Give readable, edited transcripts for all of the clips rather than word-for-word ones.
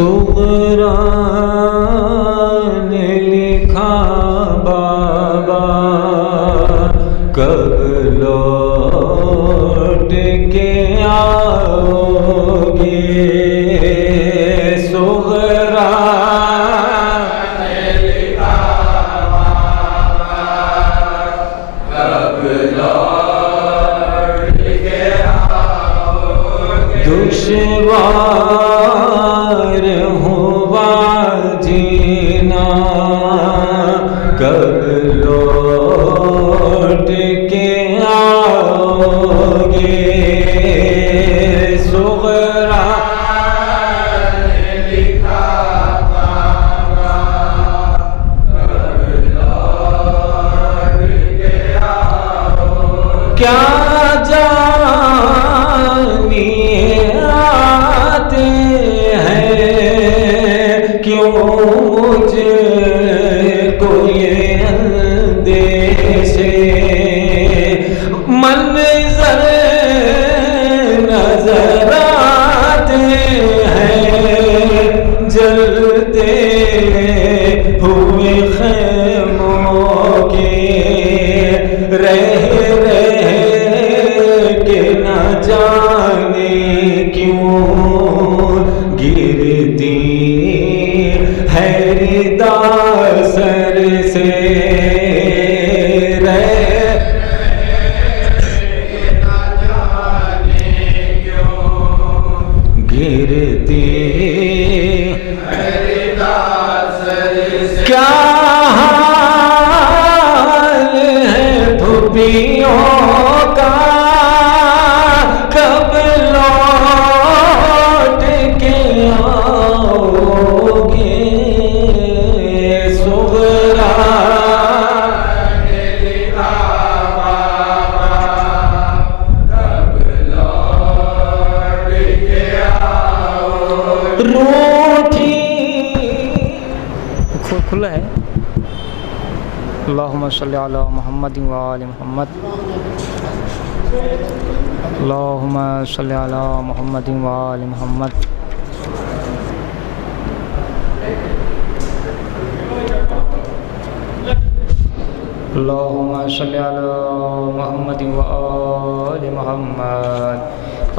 सुगरा ने लिखा बाबा कब लौट के आओगे। सुगरा ने लिखा बाबा कब लौट के आओगे। दुश्वार हुआ जीना कब लौट के आओगे। सुगरा ने लिखा बाबा कब लौट के आओगे। क्या जानिए आते हैं क्यों मुझको ये अंदेशे। मंज़र नजर आते हैं जलते हुए ख़ैमों के। रह के न जाने क्यों गिरती है रिदा सर से। गिरती क्या हाल है फुफियों का कब लौट के आओगे। सुगरा ने लिखा बाबा कब लौट के आओगे। रूठी खुला है। अल्लाहुम्मा सल्ली अला मुहम्मद व आलि मुहम्मद। अल्लाहुम्मा सल्ली अला मुहम्मद व आलि मुहम्मद। अल्लाहुम्मा सल्ली अला मुहम्मद व आलि मुहम्मद।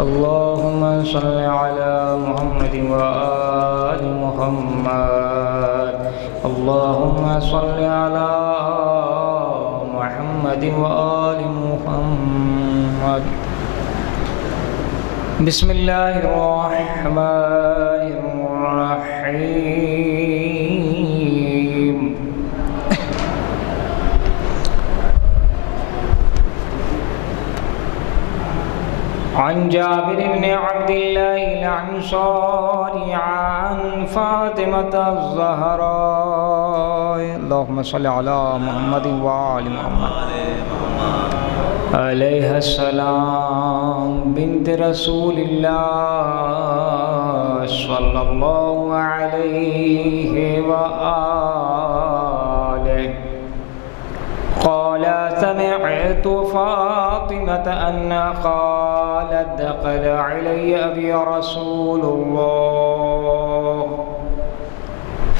अल्लाहुम्मा सल्ली अला मुहम्मद व आलि मुहम्मद। अल्लाहुम्मा सल्ली अला मुहम्मद व आलि मुहम्मद। बिस्मिल्लाहिर्रहमानिर्रहीम। अन जाबिर इब्न अब्दिल्लाह अल-अंसारी अन फातिमा अज़-ज़हरा अल्लाहुम्मा सल्ली अला मुहम्मद व आलि मुहम्मद अलैहिस्सलाम बिन्त रसूलिल्लाह सल्लल्लाहु अलैहि व आलिहि क़ाल समिअतु फ़ातिमत अन्ना क़ालत दख़ल अलैया अबी रसूलुल्लाह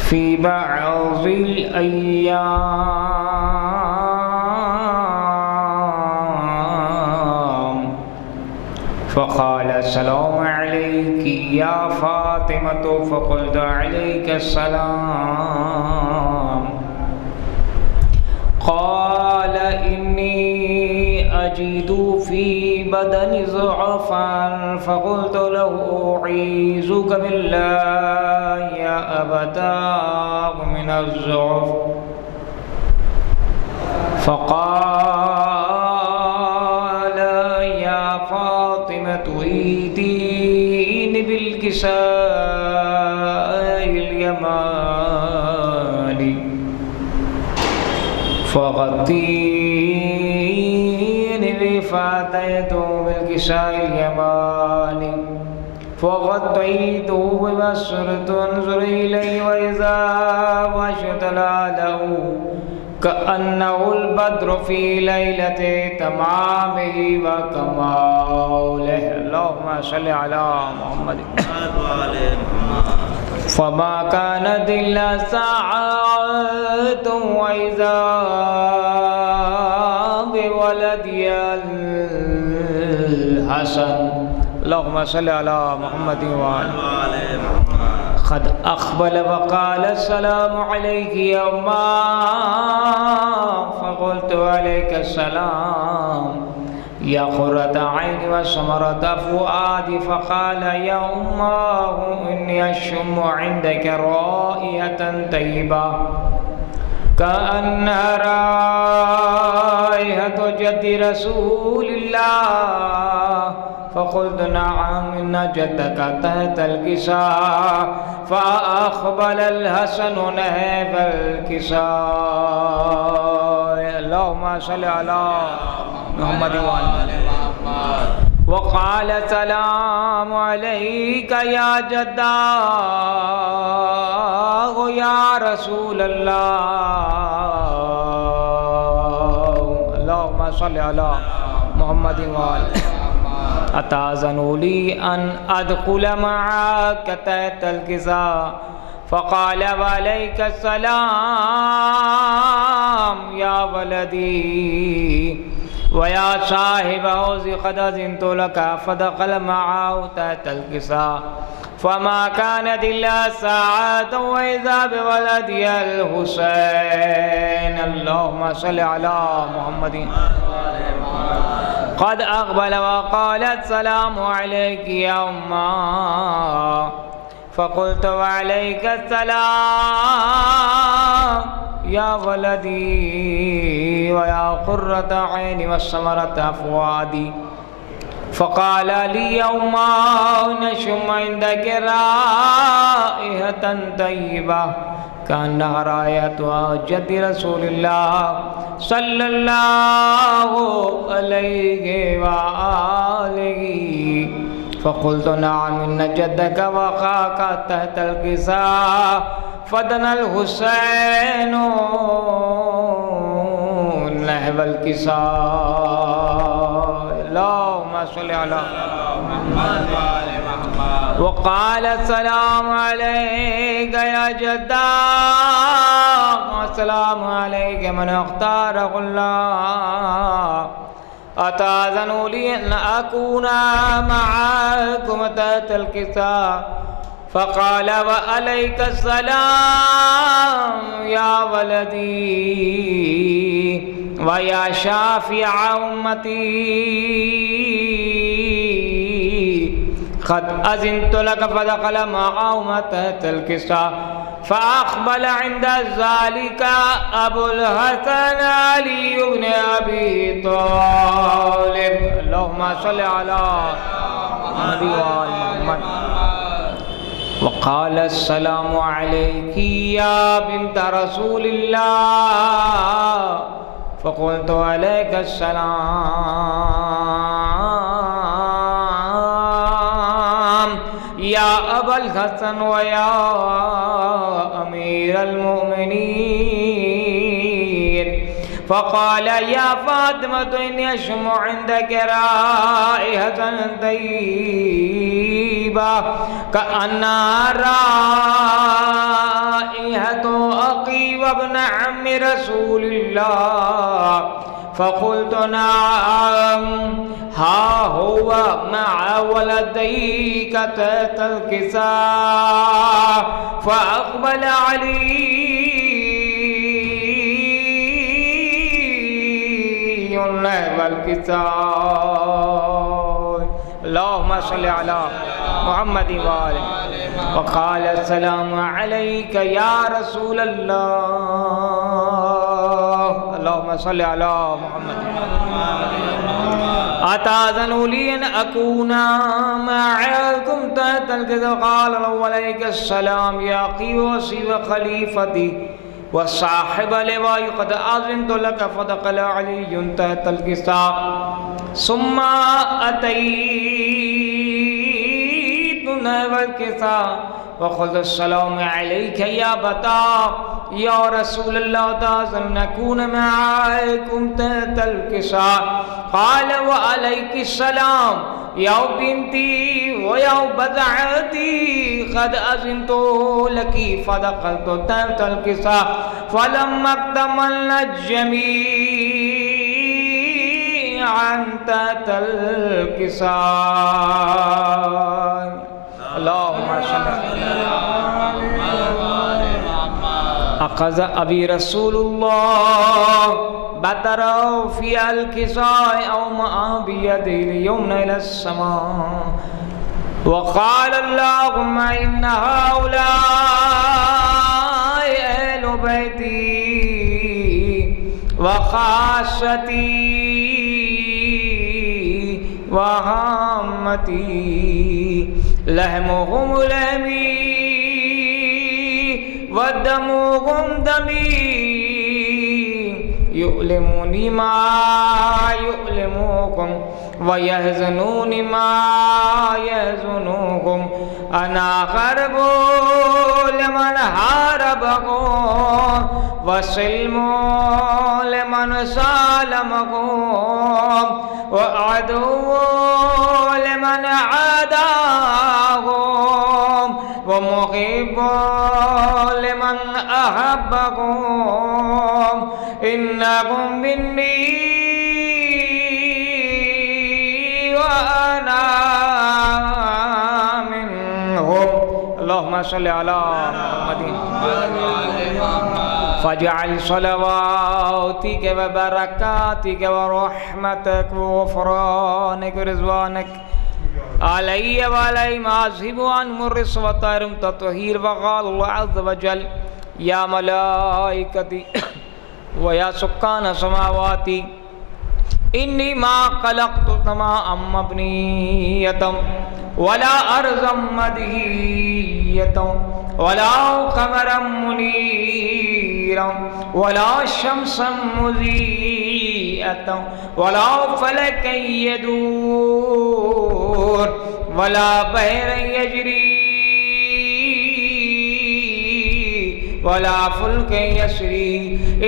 फ़ी बअज़िल अय्याम फ़क़ाल अस्सलामु अलैकी या फ़ातिमतु फ़क़ुल्तु अलैका अस्सलाम। क़ाल इन्नी अजीदु फ़ी बदनि ज़ुअफ़न फ़क़ुल्तु लहु उईज़ुका बिल्लाहि या अबताः मिनज़्ज़ुअफ़। फ़क़ाल या फ़ातिमतु ईतीनी बिल्किसाइल यमानी फ़ग़त्तीनी फ़अतैतु बिल्किसाइल यमानी फ़ग़त्तैतु वबस्सरतु अंज़ुर इलैहि वइज़ा वशतला लहु कअन्नहुल बद्रु फ़ी लैलति तमामिही व कमालिही। अल्लाहुम्मा सल्लि अला मुहम्मद। फमा कानत इल्ला साअतुन व इज़ा बिवलदियल हसन अल्लाहुम्मा सल्लि अला मुहम्मद व आले क़द अक़बल व क़ाल अस्सलामु अलैका या उम्मा फ़क़ुल्तु अलैका अस्सलाम या क़ुर्रत ऐनी व समरत फ़ुआदी फ़क़ाल या उम्मा इन्नी अशम्मु इंदका राइहतन तय्यबा कअन्ना राइहतु जद्दी रसूलिल्लाह फ़क़ुल्तु नअम इन्ना जद्दका तहतल किसा फ़अक़बलल हसनु नहवल किसा अल्लाहुम्मा सल्लि अला मुहम्मद व आले वक़ाल सलामु अलैका या जद्दा या रसूल अल्लाह अल्लाहुम्मा सल्लि अला मुहम्मद व आले अताज़नु ली अन अदख़ुल मअक तहतल किसा फ़क़ाल वअलैका अस्सलाम या वलदी वया साहिब हौज़ि क़द अज़िनतु लका फ़दख़ल मअहु तहतल किसा फ़मा कानत इल्ला साअतुन व इज़ा बिवलदियल हुसैन अल्लाहुम्मा सल्लि अला मुहम्मद क़द अक़बल व क़ाल अस्सलामु अलैका या उम्मा फ़क़ुल्तु व अलैका अस्सलाम या वलदी व या क़ुर्रत ऐनी व समरत फ़ुआदी फ़क़ाल ली या उम्मा इन्नी अशम्मु इंदका राइहतन तय्यबा कअन्नहा राइहतु जद्दी रसूलिल्लाह सल्लल्लाहु अलैहि व आलिहि फ़क़ुल्तु नअम इन्ना जद्दका वक़ाका तहतल किसा फ़दनल हुसैनु नहवल किसा अल्लाहुम्मा सल्लि अला मुहम्मद व आले मुहम्मद वक़ाल अस्सलामु अलैका या जद्दा अस्सलामु अलैका मन अख़्तारहुल्लाह अताज़नु ली अन अकूना मअकुम तहतल किसा फ़क़ाल व अलैका अस्सलाम या वलदी व या शाफ़िअ उम्मती क़द अज़िनतु लका फ़दख़ल मअहु तहतल किसा फ़अक़बल इंद ज़ालिका अबुल हसन अली इब्न अबी तालिब अल्लाहुम्मा सल्लि अला मुहम्मद व आले मुहम्मद वक़ाल अस्सलामु अलैकी या बिन्त रसूलिल्लाह फ़क़ुल्तु अलैका अस्सलाम या अबल हसन व या अमीरल मोमिनीन फ़क़ाल या फ़ातिमतु इन्नी अशम्मु इंदका राइहतन तय्यबा कअन्नहा राइहतु अख़ी व इब्न अम्मि रसूलिल्लाह फ़क़ुल्तु नअम हा हुवा मअ वलदैका तहतल किसा फ़अक़बल अलीयुन नहवल किसा अल्लाहुम्मा सल्लि अला मुहम्मद व आले वक़ाल अस्सलामु अलैका या रसूल अल्लाह अल्लाहुम्मा सल्लि अला मुहम्मद अताज़नु ली अन अकूना मअकुम तहतल किसा क़ाल अलैका अस्सलाम या अख़ी व वसी व ख़लीफ़ती व साहिब लिवाई क़द अज़िनतु लका फ़दख़ल अलीयुन तहतल किसा सुम्मा अतैतु नहवल किसा वक़ुल्तु अस्सलामु अलैका या बता या रसूल अल्लाह ताज़न नकून मअकुम तहतल किसा क़ाल व अलैकिस्सलाम या बिनती व या बदअती क़द अज़िनतु लकी फ़दख़लतु तहतल किसा फ़लम्मा इक्तमलना जमीअन तहतल किसा। अल्लाहुम्मा सल्लि अख़ज़ अबी रसूलुल्लाह बतरौ फ़ी अल-किसाइ औ मआ बियदिल यमना इलस-समा वक़ाल अल्लाहुम्मा इन्ना हाउलाइ अहलु बैती व ख़ास्सती व हम्मती लहमुहुम लहमी व दमुहुम दमी युअलिमुनी मा युअलिमुकुम व यहज़नुनी मा यहज़ुनुकुम अना क़रबु लिमन हारबकुम व सिल्मु लिमन सालमकुम व अदुव्वु लिमन आदाकुम व मुहिब्बु लिमन अहब्बकुम इन्नकुम मिन्नी व अना मिनहुम। अल्लाहुम्मा सल्लि अला मुहम्मदिन फजअल सलवातिक व बरकातिक व रहमतक व ग़ुफ़रानक व रिज़वानक अलैहि व अलैहि माज़िबु अन्हुम रिस व तहरिम तत्हीर व क़ाल अल्लाह अज़्ज़ व जल या मलाइकती व या सुक्कान समावाती इन्नी मा ख़लक़तु समाअम मबनियतम वला अर्ज़म मदहियतम वला क़मरम मुनीरम वला शम्सन मुज़ीअतम वला फ़लकन यदूर वला बहरन यजरी वला फुल्कन यसरी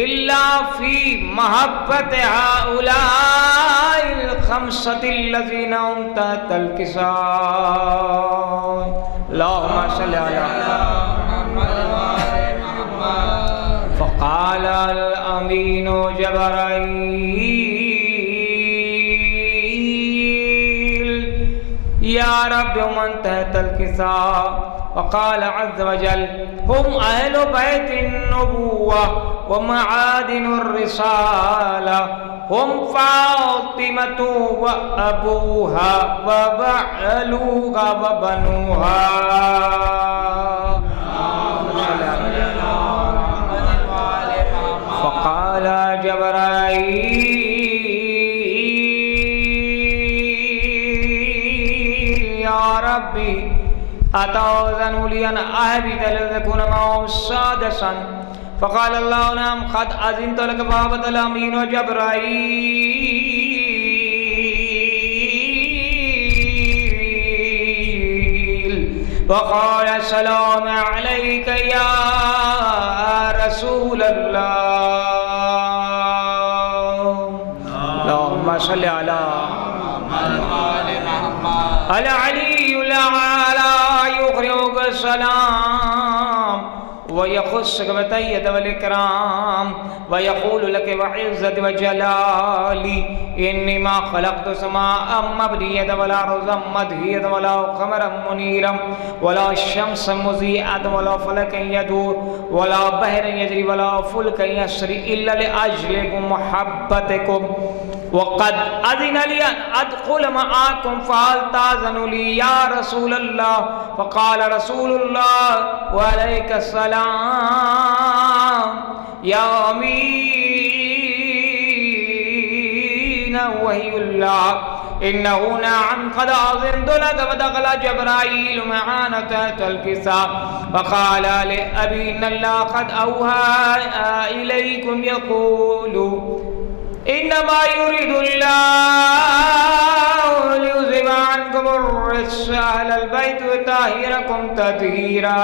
इल्ला फ़ी महब्बत हाउलाइल ख़म्सतिल्लज़ीना हुम तहतल किसा। अल्लाहुम्मा सल्लि अला फ़क़ाल अल अमीनु जबराईल या रब्बि मन तहतल किसा फ़क़ाल अज़्ज़ व जल हुम अहलु बैतिन नबुव्वा व मआदिनुर रिसाला हुम फ़ातिमतु व अबूहा व बअलूहा व बनूहा। फ़क़ाल जबराईल या रब्बी अतअज़नु ली अन अहबित लियकुन मअहुम सादिसन फ़क़ाल अल्लाहु नअम क़द अज़िनतु लक फ़अबतल अमीनु जबराईल फ़क़ाल अस्सलामु अलैका या रसूलल्लाह। अल्लाहुम्मा सल्लि अला अल अलीयुल आला सलाम व यख़ुस्सुक बित्तय्यत वल इकराम व यक़ूलु लक व इज़्ज़ति व जलाली इन्नी मा ख़लक़तु समाअम मबनियतम वला अर्ज़म मदहियतम वला क़मरम मुनीरम वला शम्सन मुज़ीअतम वला फ़लकन यदूर वला बहरन यजरी वला फ़ुल्कन यसरी इल्ला लिअजलिकुम मुहब्बतिकुम वक़द अज़िन ली अन अदख़ुल मअकुम फ़हल ताज़नु ली या रसूलल्लाह फ़क़ाल रसूलुल्लाह व अलैकुस्सलाम या अमीन वहियुल्लाह इन्नहु नअम क़द अज़िनतु लक फ़दख़ल जबराईल मअना तहतल किसा फ़क़ाल लि अबी इन्नल्लाह क़द अवहा इलैकुम यक़ूलु इन्नमा युरीदुल्लाहु लियुज़हिबा अन्कुमुर रिज्स अहलल बैत व युत्तहिरकुम तत्हीरा।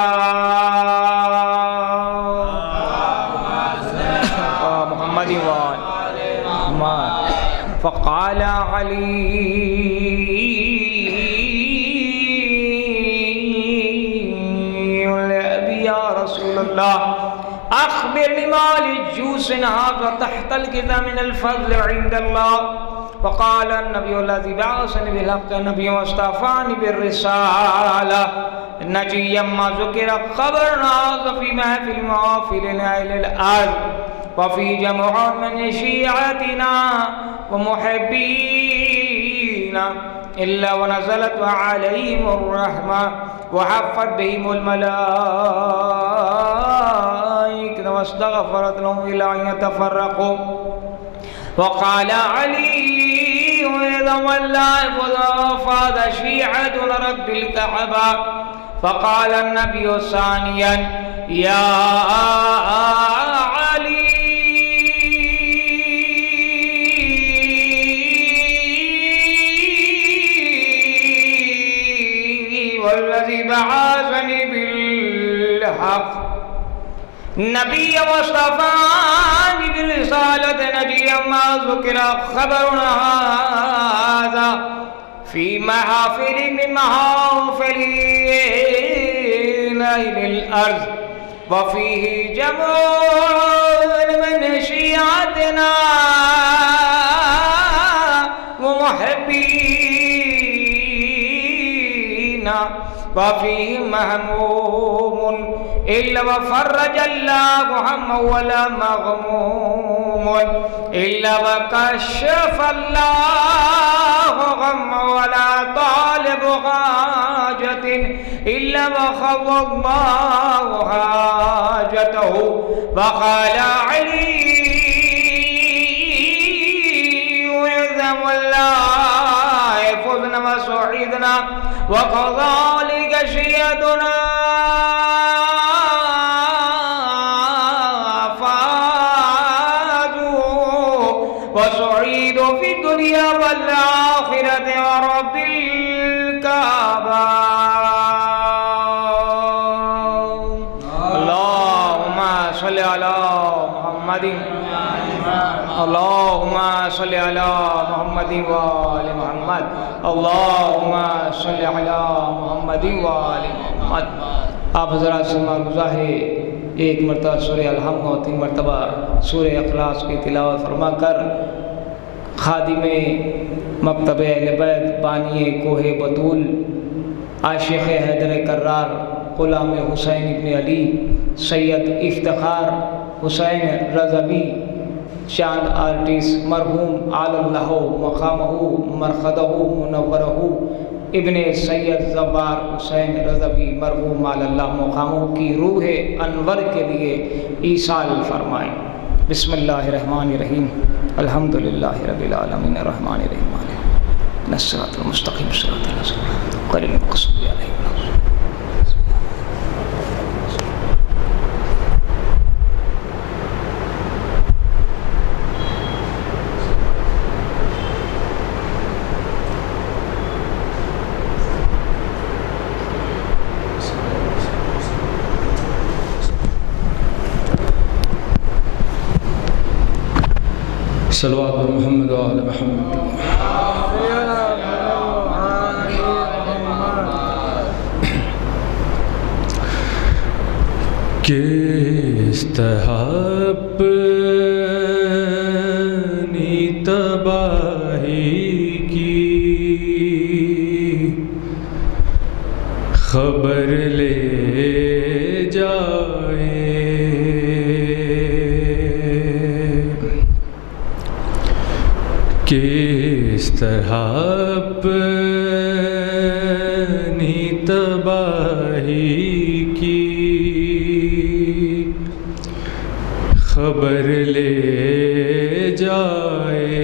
मुहम्मद फ़क़ाल अली रसूलल्लाह अखबिरनी माल जूसिन हाज़ा तहतल किज़ा मिनल फ़ज़्ल इंदल्लाह फ़क़ाल अन्नबी अल्लज़ी बअसनी बिल हक़्क़ि नबिय्यन वस्तफ़ानी बिर्रिसाला नजिय्यम मा ज़ुकिरा ख़बरना फ़ी महफ़िल मवाफ़िल अहलिल अर्ज़ व फ़ी जमअन मिन शिअतिना व मुहिब्बीना इल्ला व नज़लत अलैहिमुर रहमा व हफ़्फ़त बिहिमुल मलाइका वस्तग़फ़रत लहुम इला अन यतफ़र्रक़ू वक़ाल अली इज़ा वल्लाह फ़ाज़ शिअतुना रब्बिल कअबा फ़क़ाल अन्नबिय्यु सानियन या अली वल्लज़ी बअसनी बिल हक़्क़ नबिय्यन वस्तफ़ानी बिर्रिसालति नजिय्यम मा ज़ुकिरा ख़बरुना हाज़ा फ़ी महाफ़िल मिन महाफ़िल अहलिल अर्ज़ व फ़ीही जमअन मिन शिअतिना व मुहिब्बीना व फ़ीही महमूमुन इल्ला व फ़र्रजल्लाहु हम्मन वला मग़मूमुन इल्ला व कशफ़ल्लाहु गम्मन वला तालिबु हाजतिन इल्ला व क़ज़ल्लाहु हाजतहु वक़ाल अली इज़ा वल्लाह फ़ुज़ना व सुईदना व कज़ालिक शिअतुना वसुईदु फी दुनिया वल आखिरति व रब्बिल काबा अल्लाहुम्मा सल्लि अला मुहम्मदिन अल्लाहुम्मा सल्लि अला मुहम्मदिन व आलि मुहम्मद अल्लाहुम्मा सल्लि अला मुहम्मदिन व आलि मुहम्मद। आप हज़रात से मालूम है एक मरतबा सूरह अलहम्द और 3 मरतबा सूरह इखलास की तिलावत फरमा कर खादिमे मकतब अहले बैत बानिए कोहे बतूल आशिक़ हैदर कर्रार ग़ुलाम हुसैन इब्न अली सैयद इफ्तिखार हुसैन रज़वी चांद आर्टिस्ट मरहूम आलल्लाहु मक़ामहु मरक़दहु मुनव्वरहु इब्ने सैयद ज़फ़ार हुसैन रज़वी मरहूम आलल्लाहु मक़ामहु की रूह अनवर के लिए ईसाल फरमाएँ। बिस्मिल्लाहिर्रहमानिर्रहीम अल्हम्दुलिल्लाहि रब्बिल आलमीन अर्रहमानिर्रहीम मालिकिल नस्सिरातिल मुस्तक़ीम सिरातिल लज़ीना ग़ैरिल मग़ज़ूबि अलैहिम सल्लल्लाहु अलैहि मुहम्मद व आले मुहम्मद। किस तरह अपनी तबाही की खबर ले जाए, किस तरह अपनी तबाही की खबर ले जाए।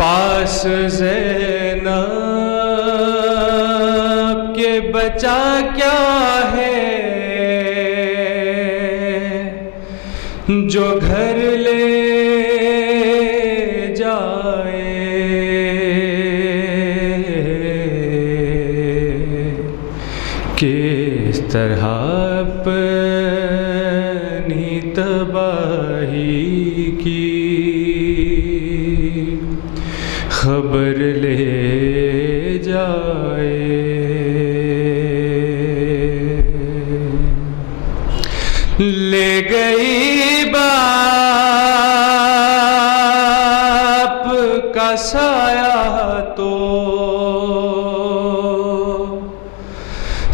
पास ज़ैनब के बचा क्या है जो घर ले जाए। किस तरह अपनी तबाही की खबर ले जाए।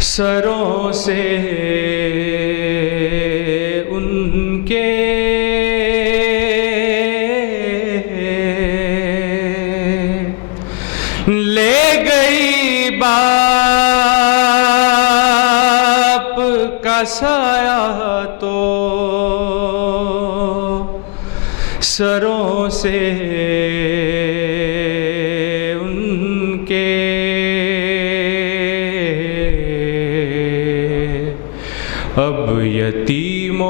सरों से उनके ले गई बाप का साया तो सरों से उनके अब यतीमों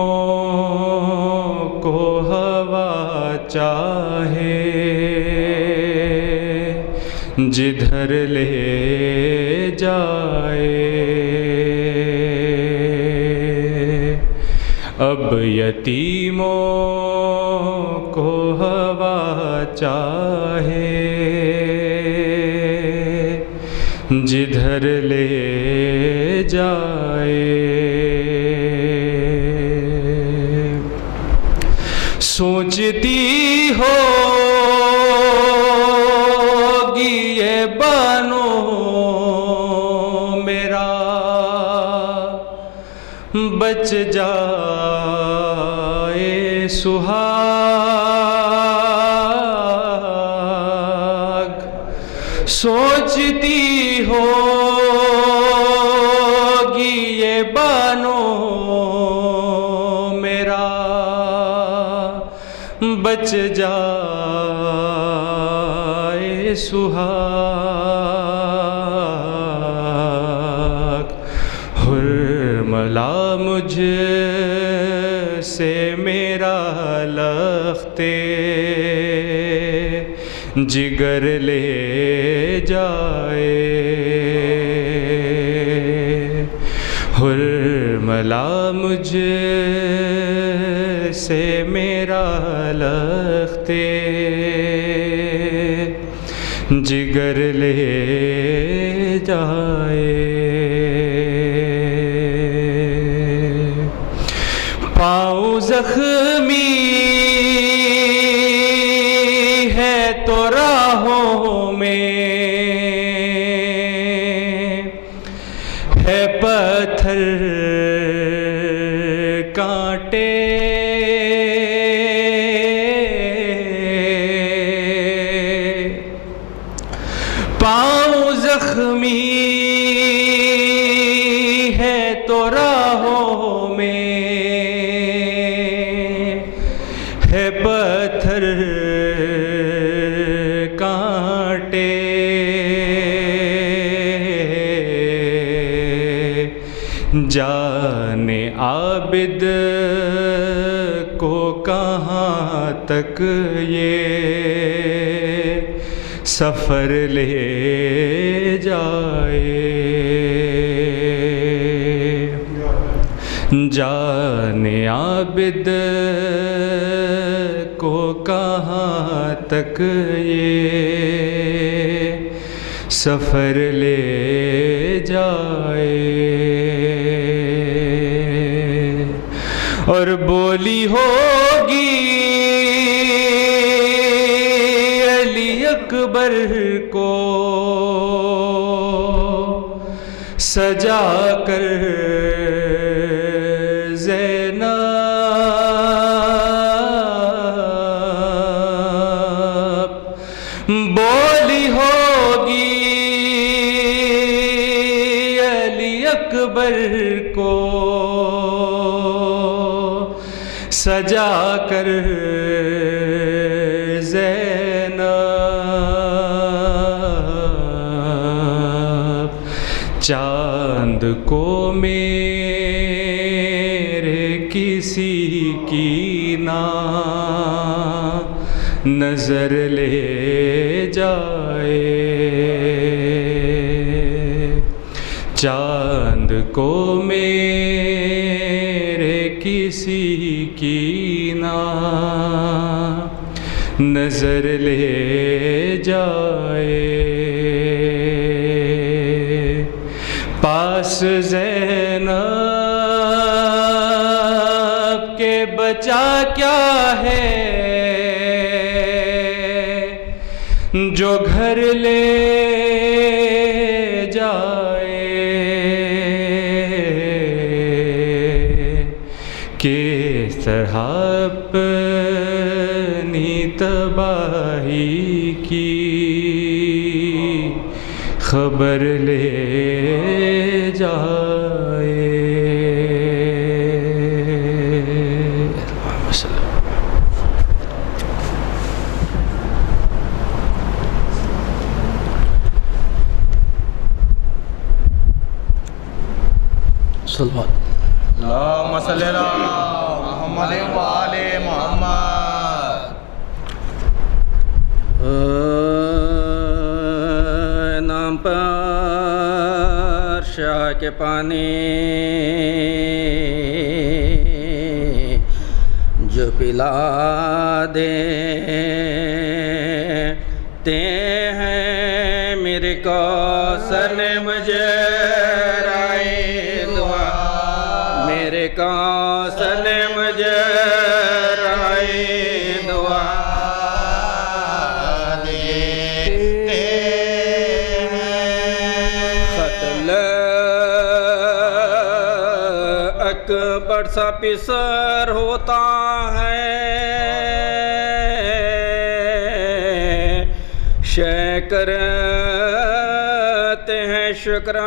को हवा चाहे जिधर ले जाए। अब यतीमों को हवा चाहे जिधर ले जाए। सोचती होगी ये बनो मेरा बच जाए सुहाग। सोचती होगी ये बनो मेरा बच जाए सुहाग। हुर्मला मुझसे मेरा लख्ते जिगर ले जाए। हुर्मला मुझसे मेरा लख्ते जिगर ले जाए। पाँव जख्मी है तो राहों में है पत्थर कांटे। पाँव जख्मी है तो राहों में है पत्थर कांटे। जाने आबिद को कहाँ तक ये सफ़र ले जाए। जाने आबिद को कहाँ तक ये सफ़र ले जाए। और बोली होगी अली अकबर को सजा कर ज़ैनब। बोली होगी अली अकबर को सजा कर ज़ैनब। चाँद को मेरे किसी की ना नजर ले जाए। चाँद को मेरे किसी की ना नजर ले जाए। पास ज़ैनब के बचा क्या है जो घर ले जाए। खबर ले जाए। अल्लाहुम्मा सल्ली अला मुहम्मद व आले मुहम्मद। नाम पर शाह के पानी जो पिला देते हैं मेरे कौसर ने मुझे मेरे कौसर ने मुझे राई दुआ देते खतल अकबर सा पिसर होता है शेख करते हैं शुक्र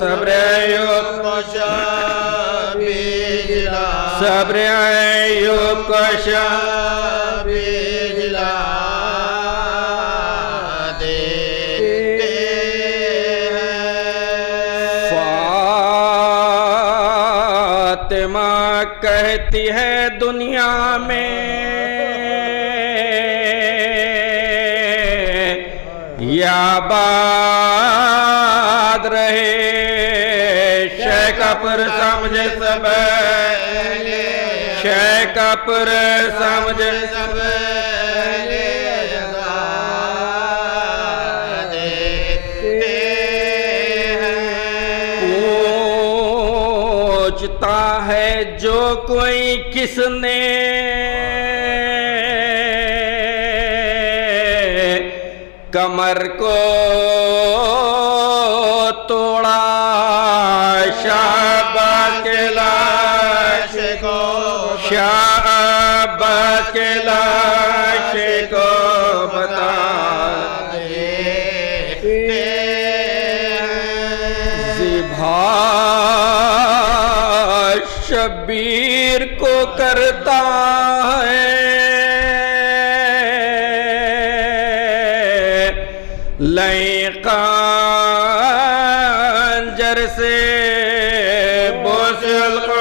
सब्र सब्र अय्यूब को शाबिला देते फातिमा कहती है दुनिया में या बाद रहे शेख पर समझे सब शेख पर समझे सब पूछता है जो कोई किसने कमर को तोड़ा शाबाश के लाश को शाबाश के लाश को बता देते ज़िभा शबीर को करता है खंजर से बोसल को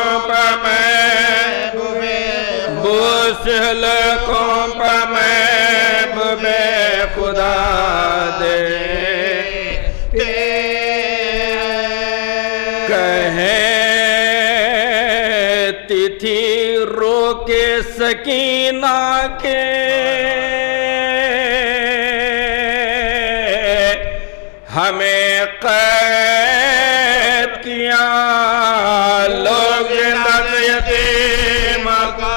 बे खुदा दे कहती थी रोके सकीना के हमें कैद किया लोग यतीम को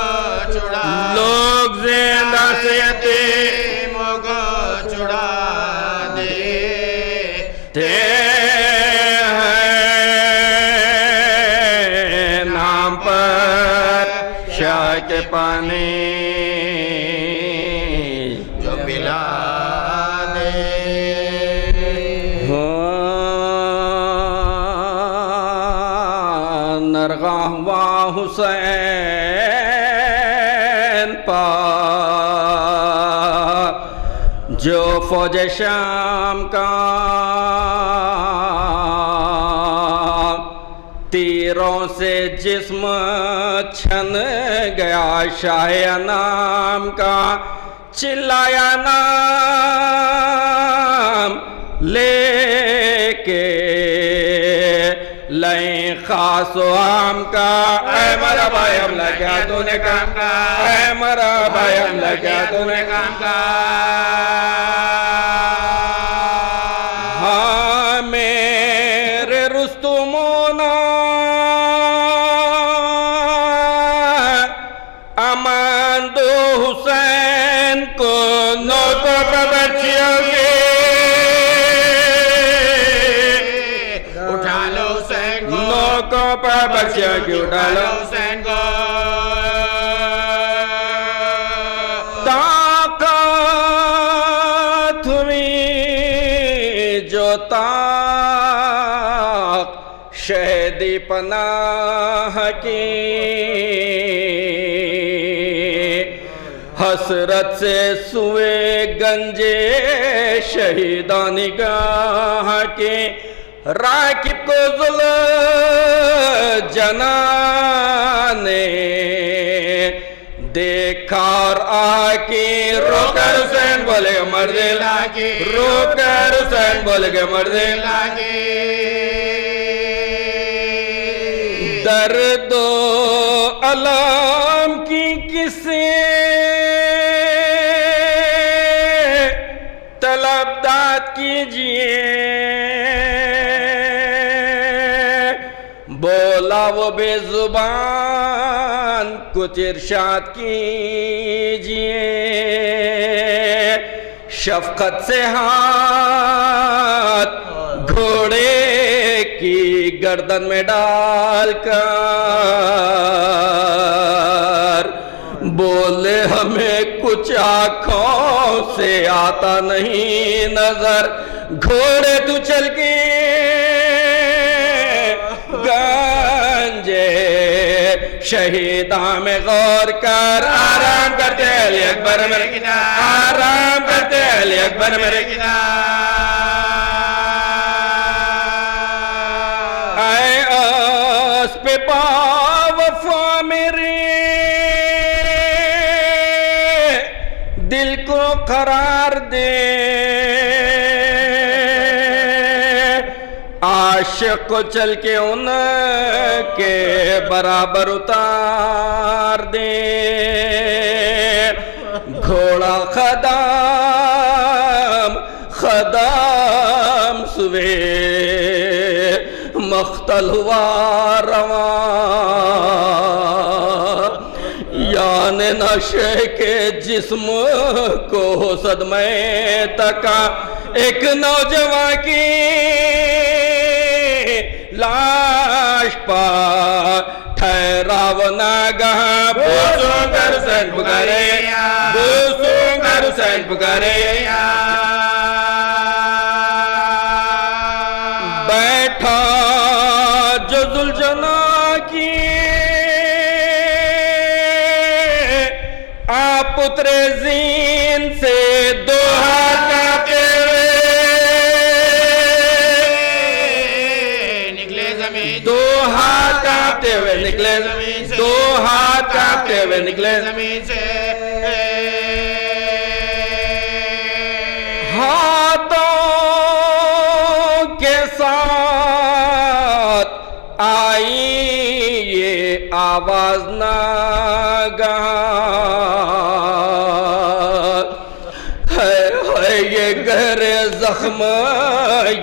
छुड़ा लोग जिंदा से यतीम को छुड़ा देते हैं नाम पर शाह के पानी जो पिला नरगाहवा हुसैन पा जो फौज शाम का तीरों से जिस्म छन गया शाह नाम का चिल्लाया नाम लेके लय खासो आम का ऐ मरा भाई हम लगा तूने काम का ऐ मरा भाई हम लगा तूने काम का हाँ मेरे रुस्तुमोना अमान दो हुसैन को नौको पर बच्चियों के बच्चियों की उठा लो हुसैन को ताकत हुई जो शहीदी पनाह की हसरत से सुए गंजे शहीदानी गाह के राकिब को जुल जना ने देखा और आके रोकर हुसैन बोले मर्दे लागे, रोकर हुसैन बोले के मर्दे लागे। दर्दो अलम की किसे तलबदात कीजिए, बोला वो बेजुबान कुछ इरशाद कीजिए। शफकत से हाथ घोड़े की गर्दन में डालकर बोले हमें कुछ आंखों से आता नहीं नजर, घोड़े तू चल के गंजे शहीदा में गौर कर। आराम करते अली अकबर मेरे किना, आराम करते अली अकबर मेरे किना। आए आस पे वफा मेरे दिल को करार दे, आशिक को चल के उनके बराबर उतार दे। घोड़ा खदाम खदाम सुबह मख्तल हुआ रवा, याने नशे के जिस्म को सदमे तका एक नौजवान की लाश पा ठहराव नागह। बोसों कर हुसैन पुकारे, बोसों कर हुसैन पुकारे। बैठा जो जुलजना की आप उतरे जीन से दो हाथ कांपते निकले जमीन, दो हाथ कांपते हुए निकले जमीन से, दो हाथ कांपते हुए निकले जमीन से। हाथों के साथ आई ये आवाज नागाह, है ये गहरे जख्म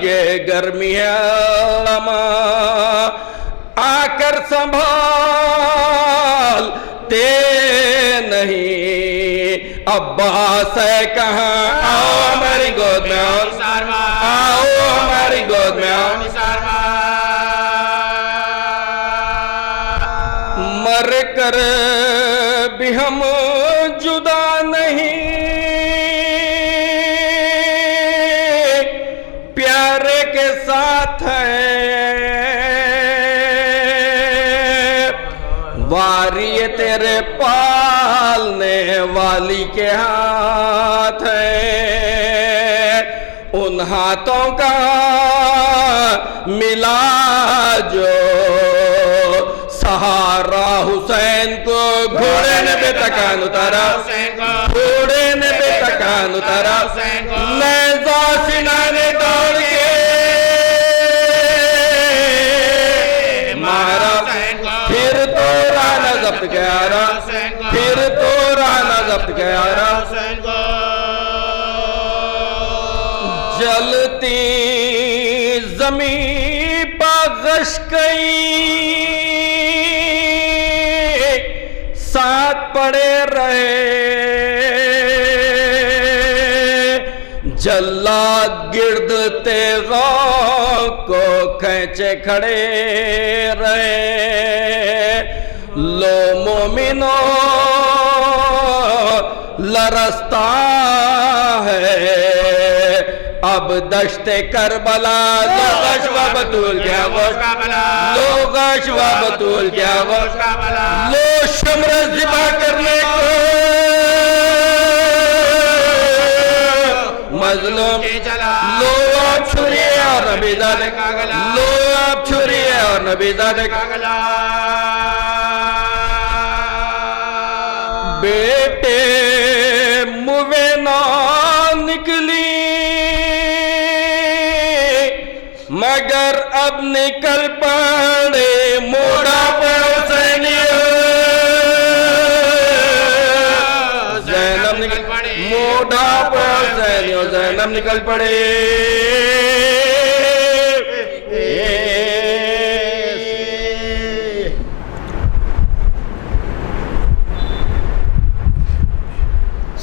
ये गर्मी है लमा, आकर संभालते नहीं अब्बास है कहाँ। आओ हमारी गोद में आओ, आओ हमारी गोद में आओ। मर कर भी हम जुदा नहीं, प्यारे के साथ है वारी तेरे पालने वाली के हाथ है। उन हाथों का मिला जो सहारा हुसैन को, घोड़े ने बेतकान उतारा, घोड़े ने बेतकान उतारा। नेज़ा सीना ने दौड़ के मारा, फिर तो राना जब्त गया, फिर तो राना जब्त गया। जलती जमीन पर गश गई, साथ पड़े रहे जल्लाद गिर्द तेगों को खींचे खड़े रहे। लो मोमिनो लरसता है अब अब दश्ते करबला लोगश व बतूल क्या वो लोगश व बतूल क्या वो लो शम्र ज़िबा करने को मजलूम लो आप छुरी और नबी ज़ादे लो आप छुरी और नबी ज़ादे बेटे मुवे ना निकली मगर अब निकल पड़े मोड़ा पर ज़ैनब निकल पड़े मोड़ा पर ज़ैनब निकल पड़े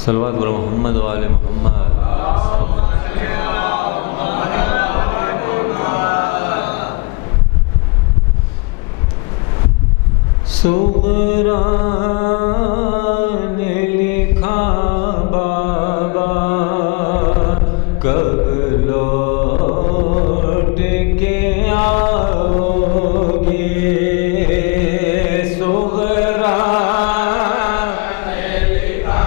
सल्लल्लाहु अलैहि मोहम्मद वाले मोहम्मद। सुगरा ने लिखा बाबा कब लौट के आओगे। सुगरा ने लिखा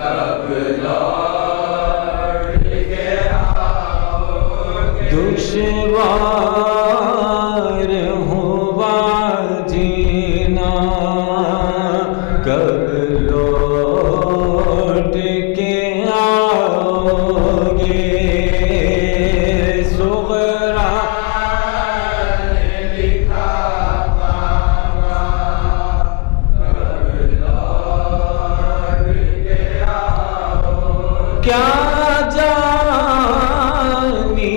कब लौट के आओगे। दुश्वार हुआ जीना कब लौट के आओगे। सुगरा ने लिखा बाबा कब लौट के आओगे। क्या जानिए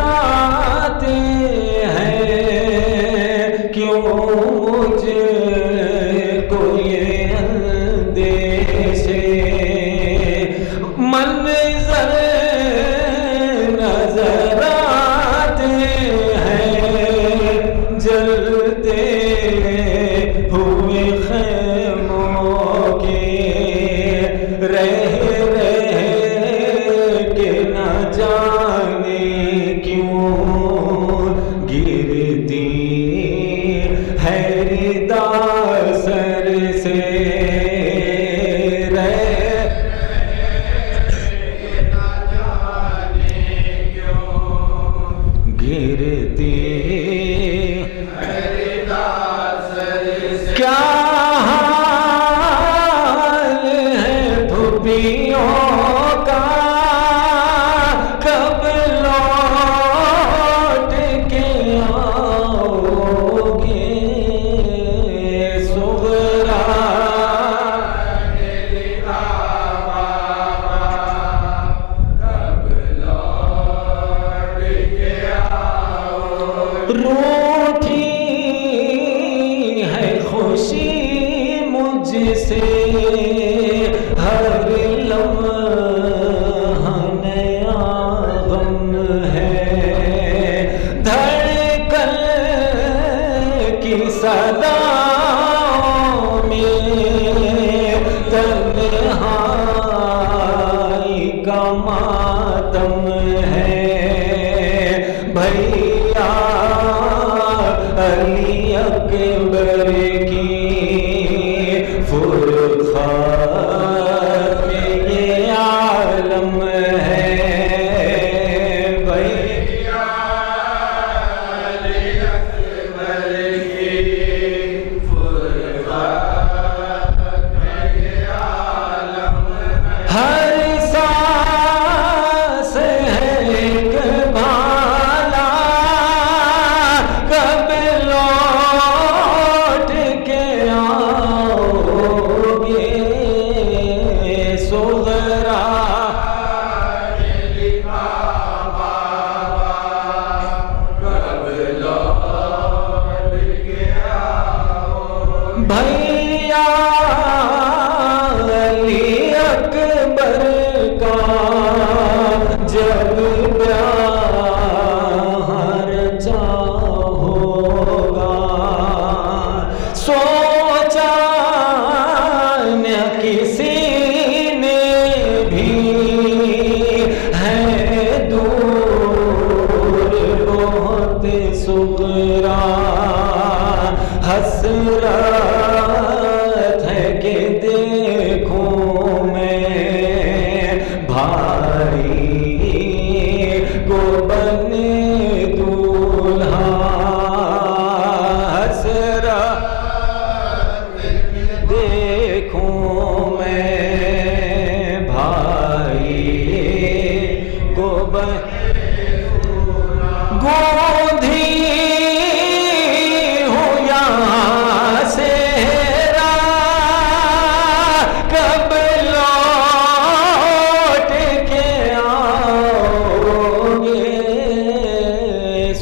आते हैं क्यों मुझको ये अंदेशे। मंज़र नजर आते हैं जलते हुए ख़ैमों के। रह के न जाने क्यों गिरती है रिदा सर से। रह के न जाने क्यों गिरती है रिदा सर से। क्या हाल है फूफियों का कब लौट के आओगे। सुगरा ने लिखा बाबा कब लौट के आओगे। रूठी है खुशी मुझसे हर लम्हा नया गम है। धड़कन की सदाओं में तन्हाई का मातम है। भैया अली अकबर की फुरखात में ये आलम है। भैया अली अकबर की फुरखात में ये आलम है। हर सांस है एक भाला कब लौट के आओगे। सुगरा ने लिखा बाबा कब लौट के आओगे। भैया अली अकबर का जब ब्याह रचा होगा। सोचा न किसी ने भी गोधी हूँ यहाँ से कब लौट के आओगे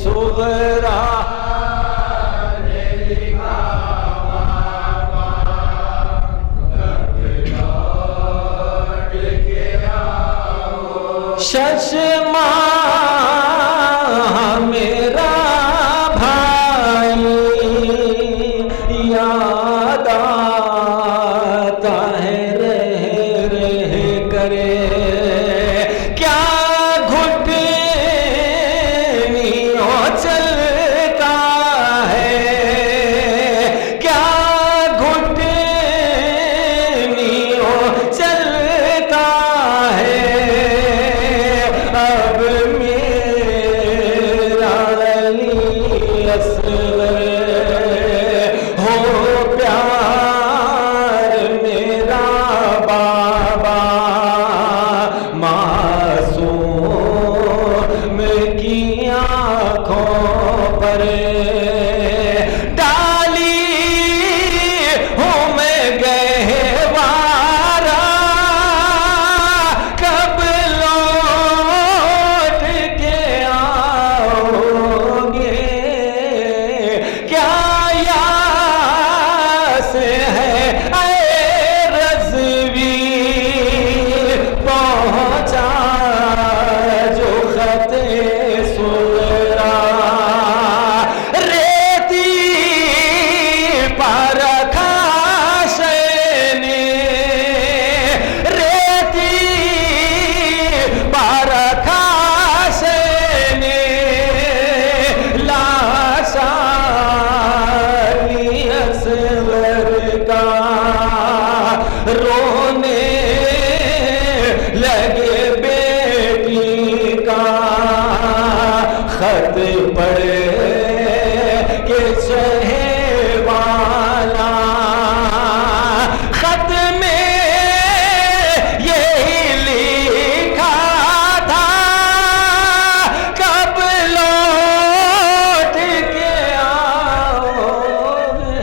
सुगरा शशमा मेरा भाई याद आता है रह रह करे क्या घुटनियों चलता है क्या घुटनियों चलता है अब मेरा अली असगर हो प्यार मेरा बाबा मासूम की आँखों पर डाली हूँ मैं गहवारा कब लौट के आओगे क्या यास है ऐ रज़वी पहुँचा जो खते सुगरा रेती पर खाशने रेती पर खाशने लाशाली असगर का रोने लगे बेटी का खत पढ़े के चहे वाला खत में यही लिखा था कब लौट के आओगे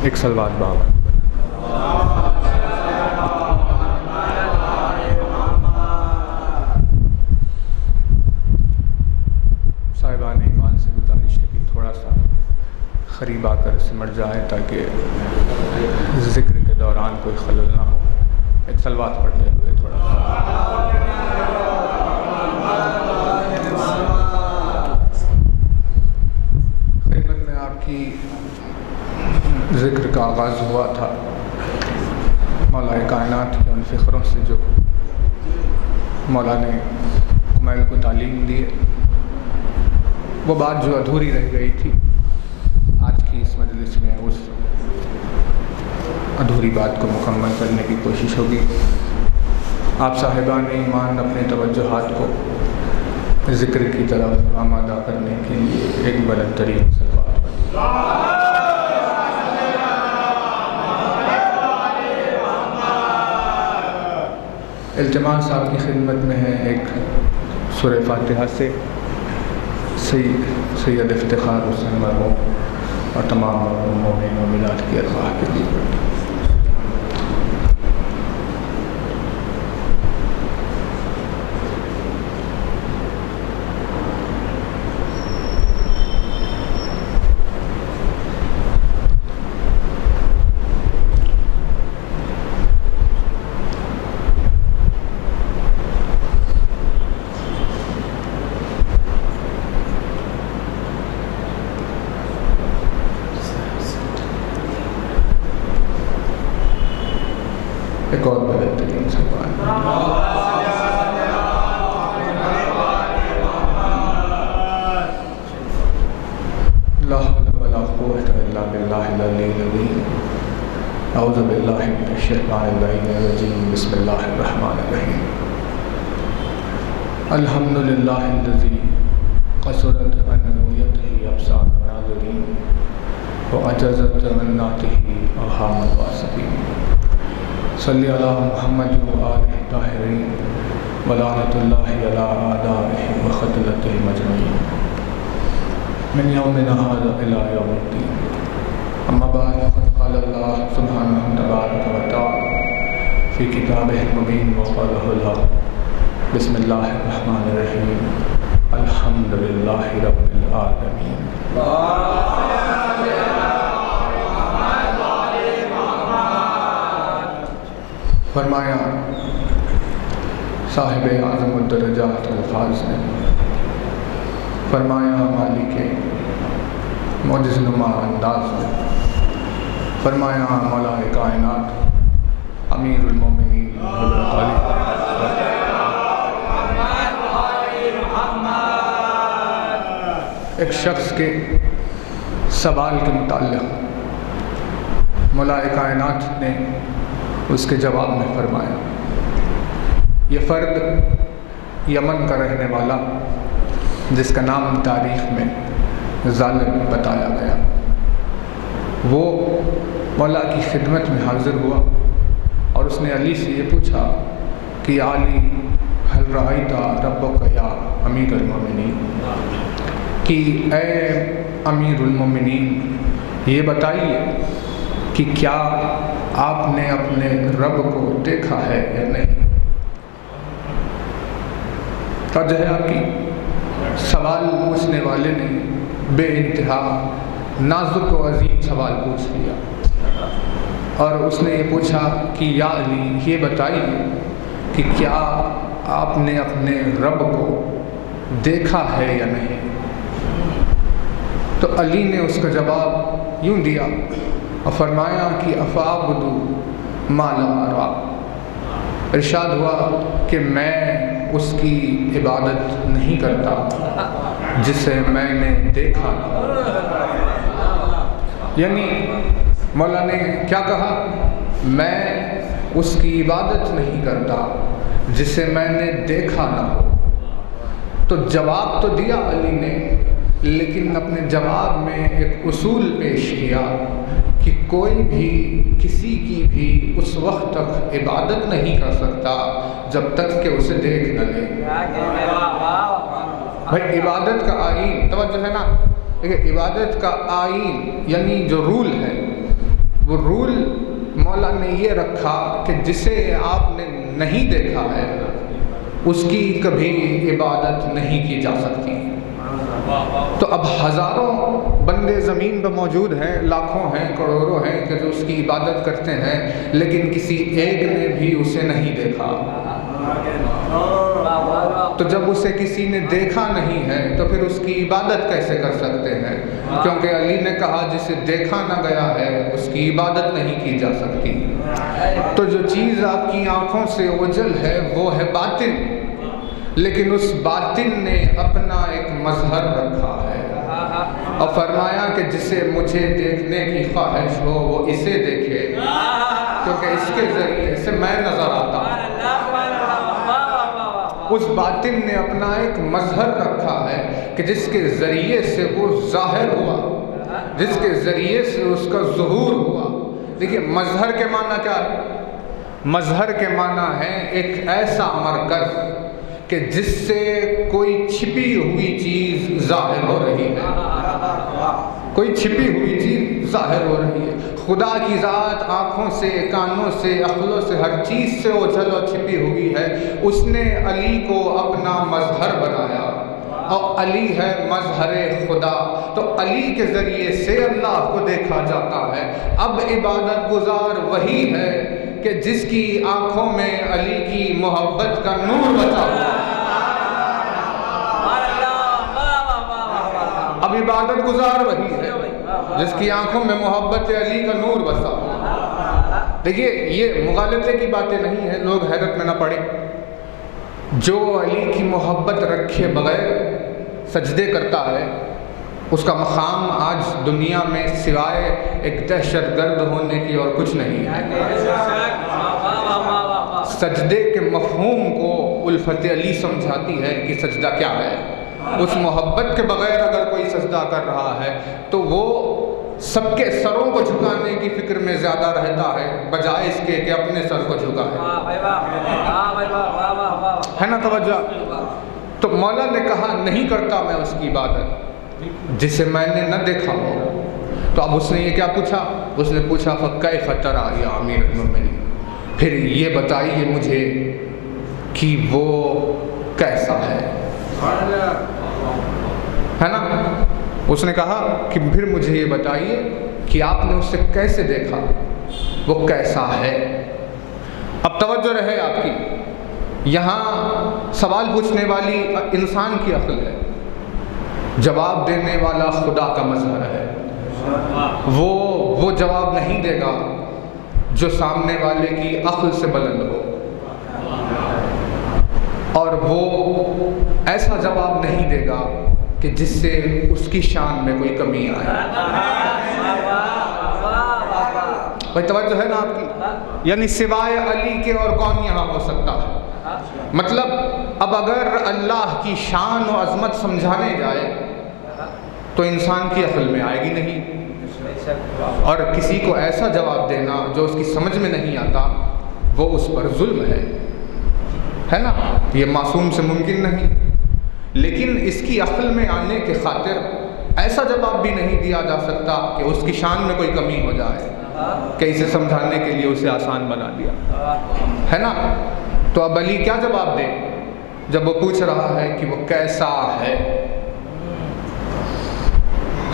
एक सलवात बाबा। साहिबान ईमान से गुजारिश है कि थोड़ा सा करीब आकर सिमट जाए ताकि जिक्र के दौरान कोई खलल ना हो। एक सलवात पढ़ते हुए थोड़ा सा खिदमत में आपकी ज़िक्र का आगाज़ हुआ था। मौलाए कायनात के उन फ़िक्रों से जो मौला ने कुमैल को तालीम दी है, वो बात जो अधूरी रह गई थी आज की इस मजलिस में उस अधूरी बात को मुकम्मल करने की कोशिश होगी। आप साहिबान ईमान अपने तवज्जुहात को ज़िक्र की तरफ आमादा करने के लिए एक बुलंद तरीन सलवात इल्तिमास आपकी खिदमत में है एक सूरह फातिहा से सैयद इफ्तिखार हुसैन मरहूम और तमाम मोमिन व मोमिनात की अरवाह के लिए। एक और बेहतरीन सवाल। ला हौला वला कुव्वता इल्ला बिल्लाहिल अलिय्यिल अज़ीम। अऊज़ु बिल्लाहि मिनश शैतानिर रजीम। बिस्मिल्लाहिर रहमानिर रहीम। अल्हम्दुलिल्लाहिल्लज़ी क़सरत अन रुयतिही अब्सारुन नाज़िरीन व अजज़त अन नातिही अरहामुल वासिक़ीन। सल्ली अला मुहम्मद व आलिहि ताहिरीन व लानतुल्लाहि अला आदाइहि व ख़ज़लतिहिम अजमईन मिन यौमिना हाज़ा इला यौमिद्दीन। अम्मा बाद फ़क़द क़ाल अल्लाह सुब्हानहु तबारक व तआला फ़ी किताबिहिल मुबीन व क़ौलिहिल हक़। बिस्मिल्लाहिर रहमानिर रहीम। अल्हम्दुलिल्लाहि रब्बिल आलमीन। फरमाया साहिब आज़मुद्दरजात अल्फाज ने, फरमाया मालिक मोजिज़नुमा अंदाज में, फरमाया मौलाए कायनात अमीरुल मोमिनीन हज़रत अली एक शख्स के सवाल के मुताल्लिक़ मौलाए कायनात ने उसके जवाब में फरमाया, ये फ़र्द यमन का रहने वाला जिसका नाम तारीख़ में ज़ालिम बताया गया, वो मौला की खिदमत में हाज़िर हुआ और उसने अली से ये पूछा कि अली हल रअयता रब्बक या अमीरुल मोमिनीन, कि ए अमीरुल मोमिनीन ये बताइए कि क्या आपने अपने रब को देखा है या नहीं। तर्ज है आपकी सवाल पूछने वाले ने बेइंतहा नाजुक व अजीम सवाल पूछ लिया और उसने ये पूछा कि या अली ये बताइए कि क्या आपने अपने रब को देखा है या नहीं। तो अली ने उसका जवाब यूँ दिया और फरमाया कि अफ़अब्दु मा ला अरा। इरशाद हुआ कि मैं उसकी इबादत नहीं करता जिसे मैंने देखा। यानी मौला ने क्या कहा, मैं उसकी इबादत नहीं करता जिसे मैंने देखा ना हो। तो जवाब तो दिया अली ने, लेकिन अपने जवाब में एक उसूल पेश किया कि कोई भी किसी की भी उस वक्त तक इबादत नहीं कर सकता जब तक कि उसे देख न ले। भाई इबादत का आईन तवज्जो है ना, देखिए इबादत का आईन यानी जो रूल है, वो रूल मौला ने ये रखा कि जिसे आपने नहीं देखा है उसकी कभी इबादत नहीं की जा सकती। तो अब हज़ारों बंदे ज़मीन पर मौजूद हैं, लाखों हैं, करोड़ों हैं कि जो उसकी इबादत करते हैं, लेकिन किसी एक ने भी उसे नहीं देखा। तो जब उसे किसी ने देखा नहीं है तो फिर उसकी इबादत कैसे कर सकते हैं? क्योंकि अली ने कहा जिसे देखा ना गया है उसकी इबादत नहीं की जा सकती। तो जो चीज़ आपकी आँखों से ओझल है वो है बातिन, लेकिन उस बातिन ने अपना एक मजहर रखा है और फरमाया कि जिसे मुझे देखने की ख्वाहिश हो वो इसे देखे, क्योंकि इसके ज़रिए से मैं नज़र आता हूँ। उस बातिन ने अपना एक मजहर रखा है कि जिसके ज़रिए से वो ज़ाहिर हुआ, जिसके ज़रिए से उसका ज़ुहूर हुआ। देखिए मजहर के माना क्या है? मजहर के माना है एक ऐसा मरकज़ कि जिससे कोई छिपी हुई चीज़ ज़ाहिर हो रही है, कोई छिपी हुई चीज़ ज़ाहिर हो रही है। खुदा की ज़ात आँखों से, कानों से, अक़लों से, हर चीज़ से ओझल और छिपी हुई है। उसने अली को अपना मजहर बनाया और अली है मजहर खुदा। तो अली के ज़रिए से अल्लाह को देखा जाता है। अब इबादत गुजार वही है कि जिसकी आँखों में अली की मोहब्बत का नूर बसा हुआ। अब इबादत गुजार वही है जिसकी आंखों में मोहब्बत अली का नूर बसा। देखिए ये मुगालते की बातें नहीं है, लोग हैरत में ना पड़े। जो अली की मोहब्बत रखे बगैर सजदे करता है उसका मकाम आज दुनिया में सिवाय एक दहशतगर्द होने की और कुछ नहीं है। सजदे के मफहूम को उल्फत अली समझाती है कि सजदा क्या है। उस मोहब्बत के बगैर अगर कोई सजदा कर रहा है तो वो सबके सरों को झुकाने की फिक्र में ज़्यादा रहता है बजाय इसके कि अपने सर को झुकाए। है ना तवज्जो? तो मौला ने कहा नहीं करता मैं उसकी इबादत जिसे मैंने न देखा हो। तो अब उसने ये क्या पूछा? उसने पूछा फ़कैफ़ तरा या अमीरुल मोमिनीन, फिर ये बताइए मुझे कि वो कैसा है ना? उसने कहा कि फिर मुझे ये बताइए कि आपने उसे कैसे देखा, वो कैसा है। अब तवज्जो रहे आपकी, यहाँ सवाल पूछने वाली इंसान की अक्ल है, जवाब देने वाला खुदा का मज़हर है। वो जवाब नहीं देगा जो सामने वाले की अक्ल से बुलंद हो, और वो ऐसा जवाब नहीं देगा कि जिससे उसकी शान में कोई कमी आए। भाई तवज्जो है ना आपकी? यानी सिवाय अली के और कौन यहाँ हो सकता है? मतलब अब अगर अल्लाह की शान और अजमत समझाने जाए तो इंसान की अक्ल में आएगी नहीं, और किसी को ऐसा जवाब देना जो उसकी समझ में नहीं आता वो उस पर जुल्म है ना? ये मासूम से मुमकिन नहीं। लेकिन इसकी अक्ल में आने के खातिर ऐसा जवाब भी नहीं दिया जा सकता कि उसकी शान में कोई कमी हो जाए कि इसे समझाने के लिए उसे आसान बना दिया, है ना? तो अब अली क्या जवाब दे जब वो पूछ रहा है कि वो कैसा है?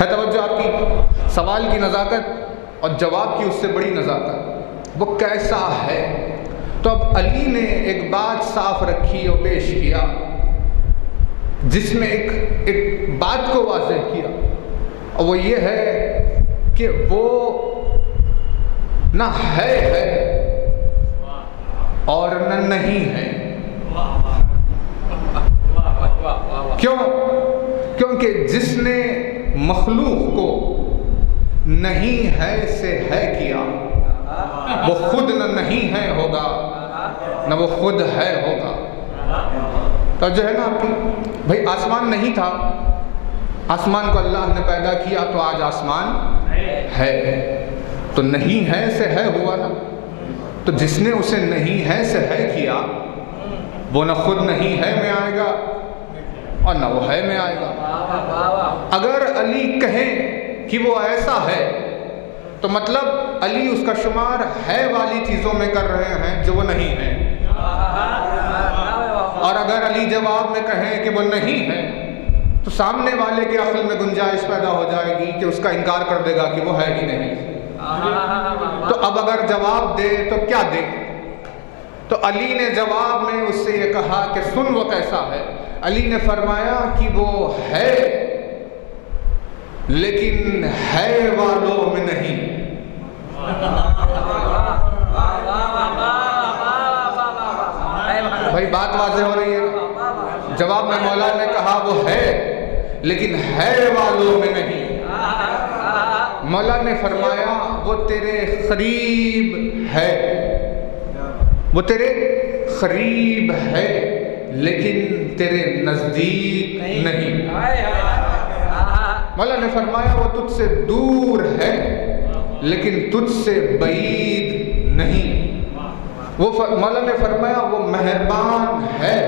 तवज्जो आपकी? सवाल की नज़ाकत और जवाब की उससे बड़ी नज़ाकत, वो कैसा है। तो अब अली ने एक बात साफ रखी और पेश किया जिसमें एक बात को वाज़ेह किया, और वो ये है कि वो ना है और न नहीं है। क्यों? क्योंकि जिसने मखलूक को नहीं है से है किया वो खुद न नहीं है होगा न वो खुद है होगा। तो जो है ना आपकी, भाई आसमान नहीं था, आसमान को अल्लाह ने पैदा किया तो आज आसमान है, तो नहीं है से है हुआ ना। तो जिसने उसे नहीं है से है किया वो न खुद नहीं है में आएगा और न वो है में आएगा। अगर अली कहें कि वो ऐसा है तो मतलब अली उसका शुमार है वाली चीज़ों में कर रहे हैं जो वो नहीं है, और अगर अली जवाब में कहें कि वो नहीं है तो सामने वाले के अक्ल में गुंजाइश पैदा हो जाएगी कि उसका इनकार कर देगा कि वो है ही नहीं। तो अब अगर जवाब दे तो क्या दे? तो अली ने जवाब में उससे ये कहा कि सुन वो कैसा है। अली ने फरमाया कि वो है लेकिन है वालों में नहीं। भाई बात वाज़ेह हो रही है। जवाब में मौला ने कहा वो है लेकिन है वालों में नहीं। मौला ने फरमाया वो तेरे करीब है, वो तेरे करीब है लेकिन तेरे नजदीक नहीं। मौला ने फरमाया वो तुझसे दूर है लेकिन तुझसे बईद नहीं। वो मौला ने फरमाया वो मेहरबान है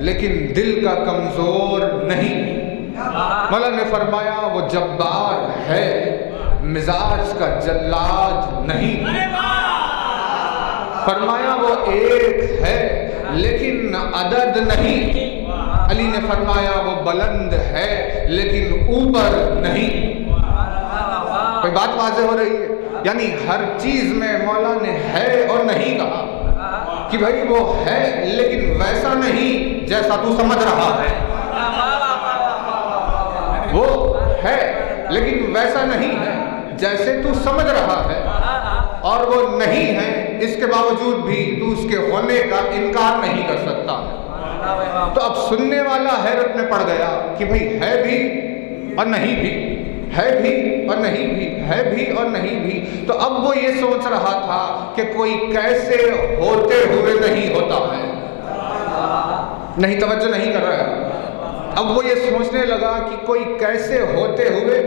लेकिन दिल का कमजोर नहीं। मौला ने फरमाया वो जब्बार है मिजाज का जल्लाद नहीं। फरमाया वो एक है लेकिन अदद नहीं। अली ने फरमाया वो बुलंद है लेकिन ऊपर नहीं। कोई बात वाज़ेह हो रही है? यानी हर चीज में मौला ने है और नहीं कहा कि भाई वो है लेकिन वैसा नहीं जैसा तू समझ रहा है, वो है लेकिन वैसा नहीं है जैसे तू समझ रहा है। और वो नहीं है, इसके बावजूद भी तू उसके होने का इनकार नहीं कर सकता है। तो अब सुनने वाला हैरत में पड़ गया कि भाई है भी और नहीं भी, है भी और नहीं भी, है भी और नहीं भी। तो अब वो ये सोच रहा था कि कोई कैसे होते हुए नहीं होता है। नहीं, तवज्जो नहीं कर रहा है। अब वो ये सोचने लगा कि कोई कैसे होते हुए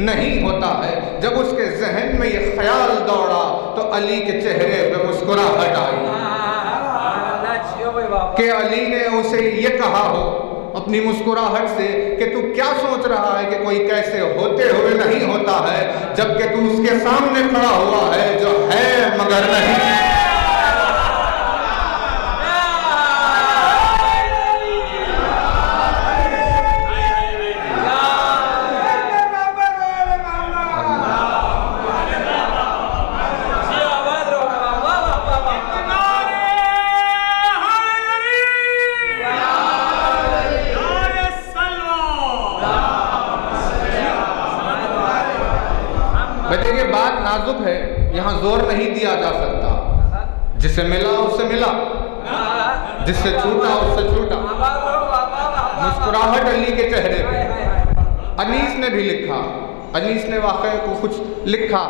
नहीं होता है। जब उसके जहन में ये ख्याल दौड़ा तो अली के चेहरे पे मुस्कुराहट आई कि अली ने उसे ये कहा हो अपनी मुस्कुराहट से कि तू क्या सोच रहा है कि कोई कैसे होते हुए नहीं होता है, जबकि तू उसके सामने खड़ा हुआ है जो है मगर नहीं। देखिए, बात नाजुक है, यहाँ जोर नहीं दिया जा सकता। जिसे मिला उससे मिला, जिससे छूटा उससे छूटा। मुस्कुराहट अली के चेहरे पे। अनीस ने भी लिखा, अनीस ने वाक़े को कुछ लिखा।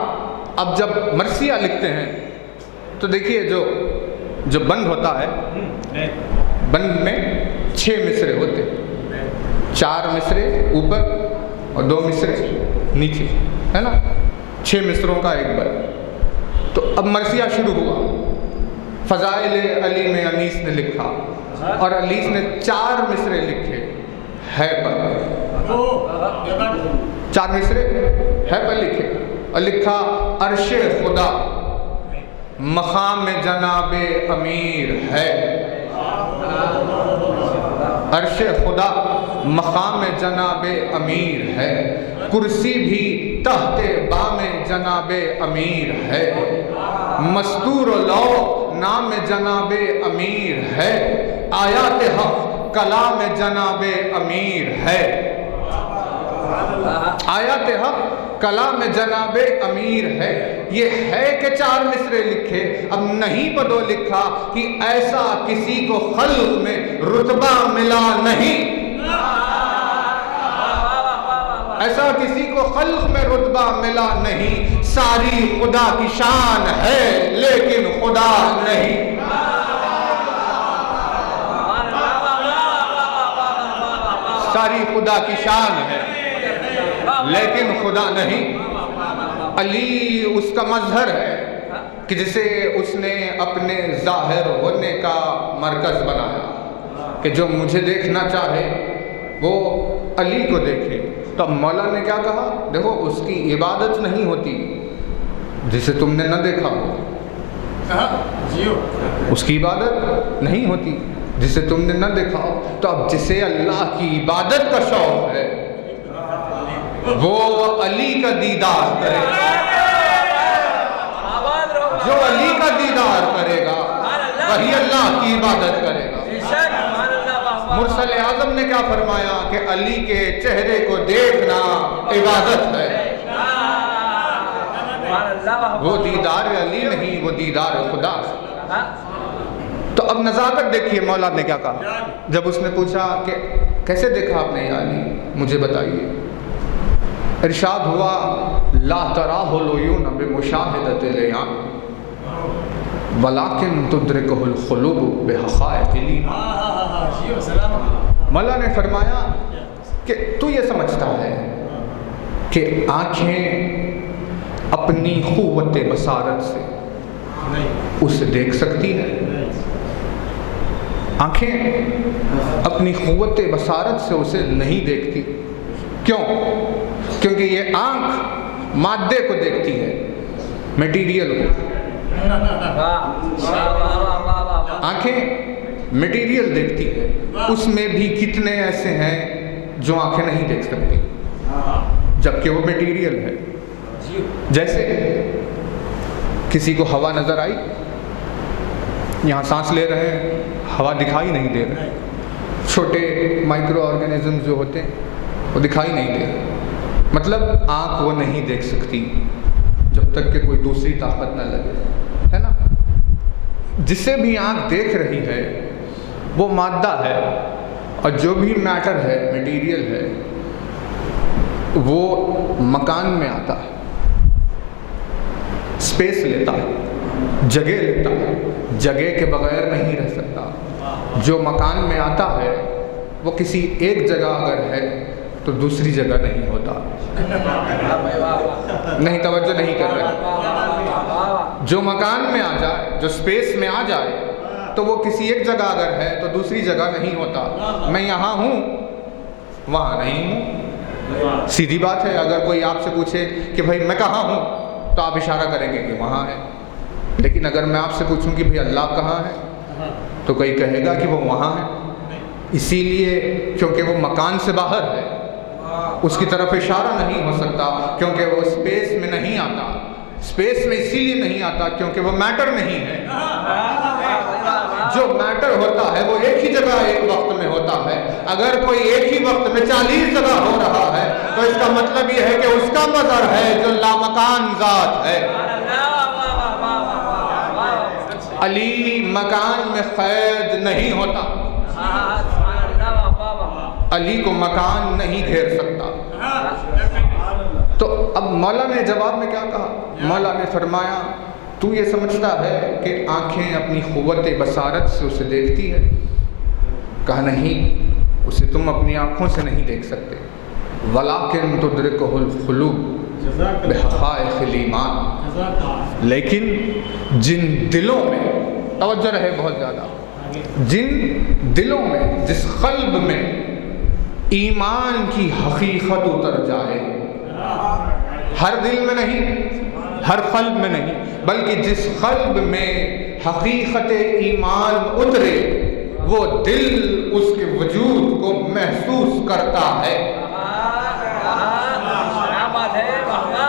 अब जब मरसिया लिखते हैं तो देखिए जो बंद होता है, बंद में 6 मिसरे होते, 4 मिसरे ऊपर और 2 मिसरे नीचे, है ना, 6 मिसरों का एक बंद। तो अब मरसिया शुरू हुआ। फ़ज़ाइल अली में अनीस ने लिखा और अनीस ने 4 मिसरे लिखे है पर, 4 मिसरे है पर लिखे और लिखा अर्शे खुदा मकाम जनाबे अमीर है। अर्शे खुदा मकाम जनाबे अमीर है, कुर्सी भी तहते बामे जनाबे अमीर है, मस्तूर लौ नाम जनाबे अमीर है, आयात हक़ कलाम जनाबे अमीर है। आयात हक़ कलाम जनाबे अमीर है। ये है कि 4 मिसरे लिखे, अब नहीं बदो लिखा कि ऐसा किसी को खल्क़ में रुतबा मिला नहीं, ऐसा किसी को खल्क़ में रुतबा मिला नहीं। सारी खुदा की शान है लेकिन खुदा नहीं। सारी खुदा की शान है लेकिन खुदा नहीं। अली उसका मजहर है कि जिसे उसने अपने जाहिर होने का मरकज़ बनाया कि जो मुझे देखना चाहे वो अली को देखे। तो मौला ने क्या कहा, देखो उसकी इबादत नहीं होती जिसे तुमने न देखा हो, उसकी इबादत नहीं होती जिसे तुमने न देखा हो। तो अब जिसे अल्लाह की इबादत का शौक है वो अली का दीदार करेगा। जो अली का दीदार करेगा वही अल्लाह की इबादत करेगा। मुरसल आज़म ने क्या फरमाया कि अली के चेहरे को देखना इबादत है। वो दीदार अली नहीं, वो दीदार खुदा। तो अब नज़ाकत देखिए, मौला ने क्या कहा जब उसने पूछा कि कैसे देखा आपने या अली, मुझे बताइए। इरशाद हुआ ला तराहुल उयून बिमुशाहिदतिल अयान वलाकिन तुद्रिकुहुल क़ुलूब बिहक़ाइक़िल ईमान। मौला ने फरमाया कि तू ये समझता है कि आँखें अपनी क़ुव्वत बसारत से उसे देख सकती है। आँखें अपनी क़ुव्वत बसारत से उसे नहीं देखती। क्यों? क्योंकि ये आँख मादे को देखती है, मटीरियल को। आँखें मटीरियल देखती है, उसमें भी कितने ऐसे हैं जो आँखें नहीं देख सकती जबकि वो मटीरियल है। जैसे किसी को हवा नज़र आई, यहाँ सांस ले रहे हैं, हवा दिखाई नहीं दे रही। छोटे माइक्रो ऑर्गेनिज्म जो होते हैं वो दिखाई नहीं दे रहे, मतलब आँख वो नहीं देख सकती। जब जब तक कि कोई दूसरी ताकत न लगे, है ना। जिसे भी आँख देख रही है वो मादा है, और जो भी मैटर है, मटेरियल है, वो मकान में आता है, स्पेस लेता है, जगह लेता है, जगह के बगैर नहीं रह सकता। जो मकान में आता है वो किसी एक जगह अगर है तो दूसरी जगह नहीं होता। नहीं, तवज्जो नहीं कर रहे। जो मकान में आ जाए, जो स्पेस में आ जाए, तो वो किसी एक जगह अगर है तो दूसरी जगह नहीं होता। मैं यहाँ हूँ, वहाँ नहीं हूँ, सीधी बात है। अगर कोई आपसे पूछे कि भाई मैं कहाँ हूँ, तो आप इशारा करेंगे कि वहाँ है। लेकिन अगर मैं आपसे पूछूं कि भाई अल्लाह कहाँ है, तो कोई कहेगा कि वो वहाँ है। इसीलिए क्योंकि वो मकान से बाहर है, उसकी तरफ इशारा नहीं हो सकता, क्योंकि वो स्पेस में नहीं आता। स्पेस में इसीलिए नहीं आता क्योंकि वो मैटर नहीं है। जो मैटर होता है वो एक ही जगह एक वक्त में होता है। अगर कोई एक ही वक्त में 40 जगह हो रहा है तो इसका मतलब ये है कि उसका मज़हर है जो लामकान ज़ात है। अली मकान में कैद नहीं होता, अली को मकान नहीं घेर सकता। तो अब मौला ने जवाब में क्या कहा? मौला ने फरमाया, तू ये समझता है कि आंखें अपनी क़ुव्वत बसारत से उसे देखती है? कहा नहीं, उसे तुम अपनी आँखों से नहीं देख सकते। वलाकिन तुदरिकुहुल क़ुलूब बिहक़ाइक़िल ईमान, लेकिन जिन दिलों में, तवज्जो रहे बहुत ज़्यादा, जिन दिलों में, जिस क़ल्ब में ईमान की हकीकत उतर जाए, हर दिल में नहीं, हर क़ल्ब में नहीं, बल्कि जिस क़ल्ब में हकीकत ईमान उतरे, वो दिल उसके वजूद को महसूस करता है।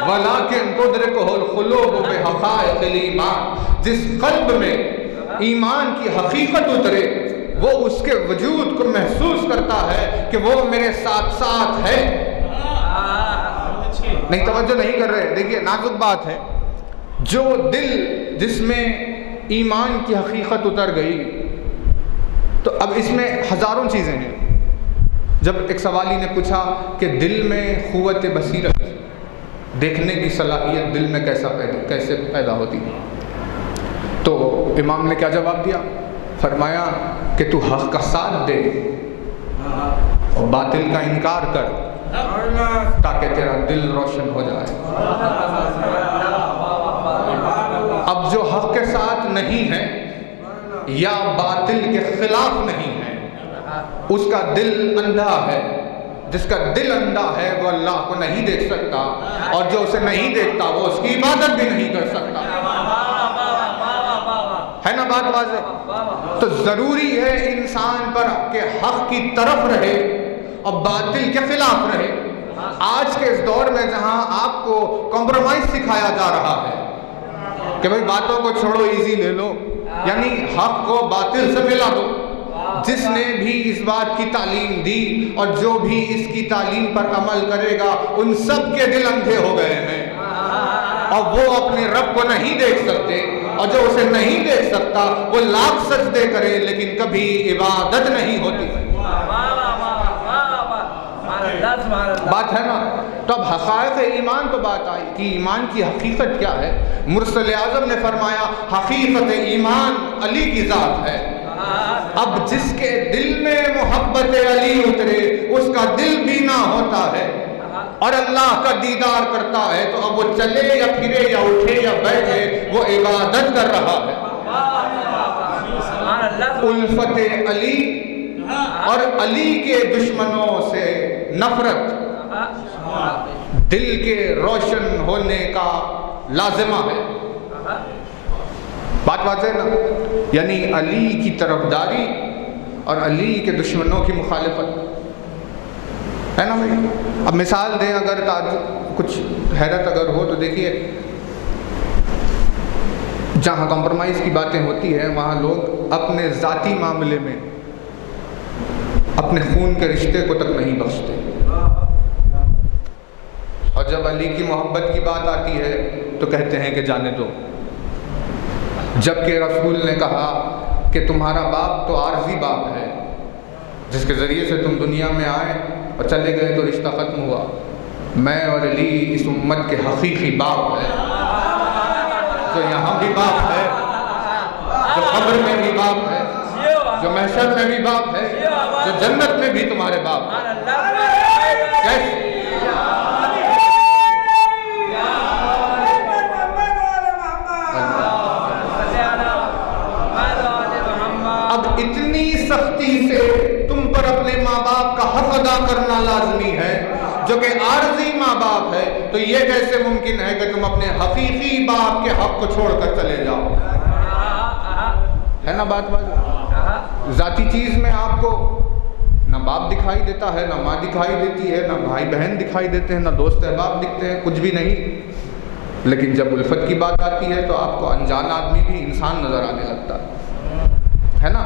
वलाकिन तुदरिकुहुल क़ुलूब बिहक़ाइक़िल ईमान, जिस क़ल्ब में ईमान की हकीकत उतरे, वो उसके वजूद को महसूस करता है कि वो मेरे साथ साथ है। नहीं, तवज्जो नहीं कर रहे। देखिए, नाजुक बात है। जो दिल जिसमें ईमान की हकीकत उतर गई, तो अब इसमें हज़ारों चीज़ें हैं। जब एक सवाली ने पूछा कि दिल में क़ुव्वत बसीरत, देखने की सलाहियत दिल में कैसे पैदा होती है, तो इमाम ने क्या जवाब दिया? फरमाया कि तू हक़ का साथ दे और बातिल का इनकार कर, ताकि तेरा दिल रोशन हो जाए। अब जो हक़ के साथ नहीं है या बातिल के खिलाफ नहीं है, उसका दिल अंधा है। जिसका दिल अंधा है वो अल्लाह को नहीं देख सकता, और जो उसे नहीं देखता वो उसकी इबादत भी नहीं कर सकता। है ना बात वाज़ेह? तो ज़रूरी है इंसान पर कि हक़ की तरफ रहे और बातिल के खिलाफ रहे। आज के इस दौर में जहां आपको कॉम्प्रोमाइज़ सिखाया जा रहा है कि भाई बातों को छोड़ो, इजी ले लो, यानी हक़ को बातिल से मिला दो। जिसने भी इस बात की तालीम दी और जो भी इसकी तालीम पर अमल करेगा, उन सब के दिल अंधे हो गए हैं और वो अपने रब को नहीं देख सकते, और जो उसे नहीं देख सकता वो लाख सजदे करे लेकिन कभी इबादत नहीं होती। बात है ना? तो अब हक़ाइक़ ईमान तो बात आई कि ईमान की हकीकत क्या है। मुरसल आज़म ने फरमाया, हकीकत ईमान अली की ज़ात है। अब जिसके दिल में मोहब्बत अली उतरे, उसका दिल बीना होता है और अल्लाह का दीदार करता है, तो अब वो चले या फिरे या उठे या बैठे, वो इबादत कर रहा है। उल्फत अली और अली के दुश्मनों से नफरत दिल के रोशन होने का लाजिमा है। बात है ना? यानी अली की तरफदारी और अली के दुश्मनों की मुखालिफत, है ना भाई? अब मिसाल दें, अगर कुछ हैरत अगर हो तो देखिए, जहाँ कॉम्प्रोमाइज़ की बातें होती है वहाँ लोग अपने ज़ाती मामले में अपने खून के रिश्ते को तक नहीं बख्शते। और जब अली की मोहब्बत की बात आती है तो कहते हैं कि जाने दो। जबकि रसूल ने कहा कि तुम्हारा बाप तो आर्जी बाप है, जिसके ज़रिए से तुम दुनिया में आए और चले गए तो रिश्ता ख़त्म हुआ। मैं और अली इस उम्मत के हकीकी बाप है, जो यहाँ भी बाप है, जो कब्र में भी बाप है, जो महशर में भी बाप है, जो जन्नत में भी तुम्हारे बाप है। कैसे? अब इतनी सख्ती से तुम पर अपने माँ बाप का हक अदा करना लाजमी है, जो कि आर्जी माँ बाप है, तो ये कैसे मुमकिन है कि तुम अपने हकीकी बाप के हक को छोड़कर चले जाओ? है ना बात? जाती चीज में आपको ना बाप दिखाई देता है, ना माँ दिखाई देती है, ना भाई बहन दिखाई देते हैं, ना दोस्त अहबाब दिखते हैं, कुछ भी नहीं। लेकिन जब उल्फत की बात आती है तो आपको अनजान आदमी भी इंसान नजर आने लगता है ना।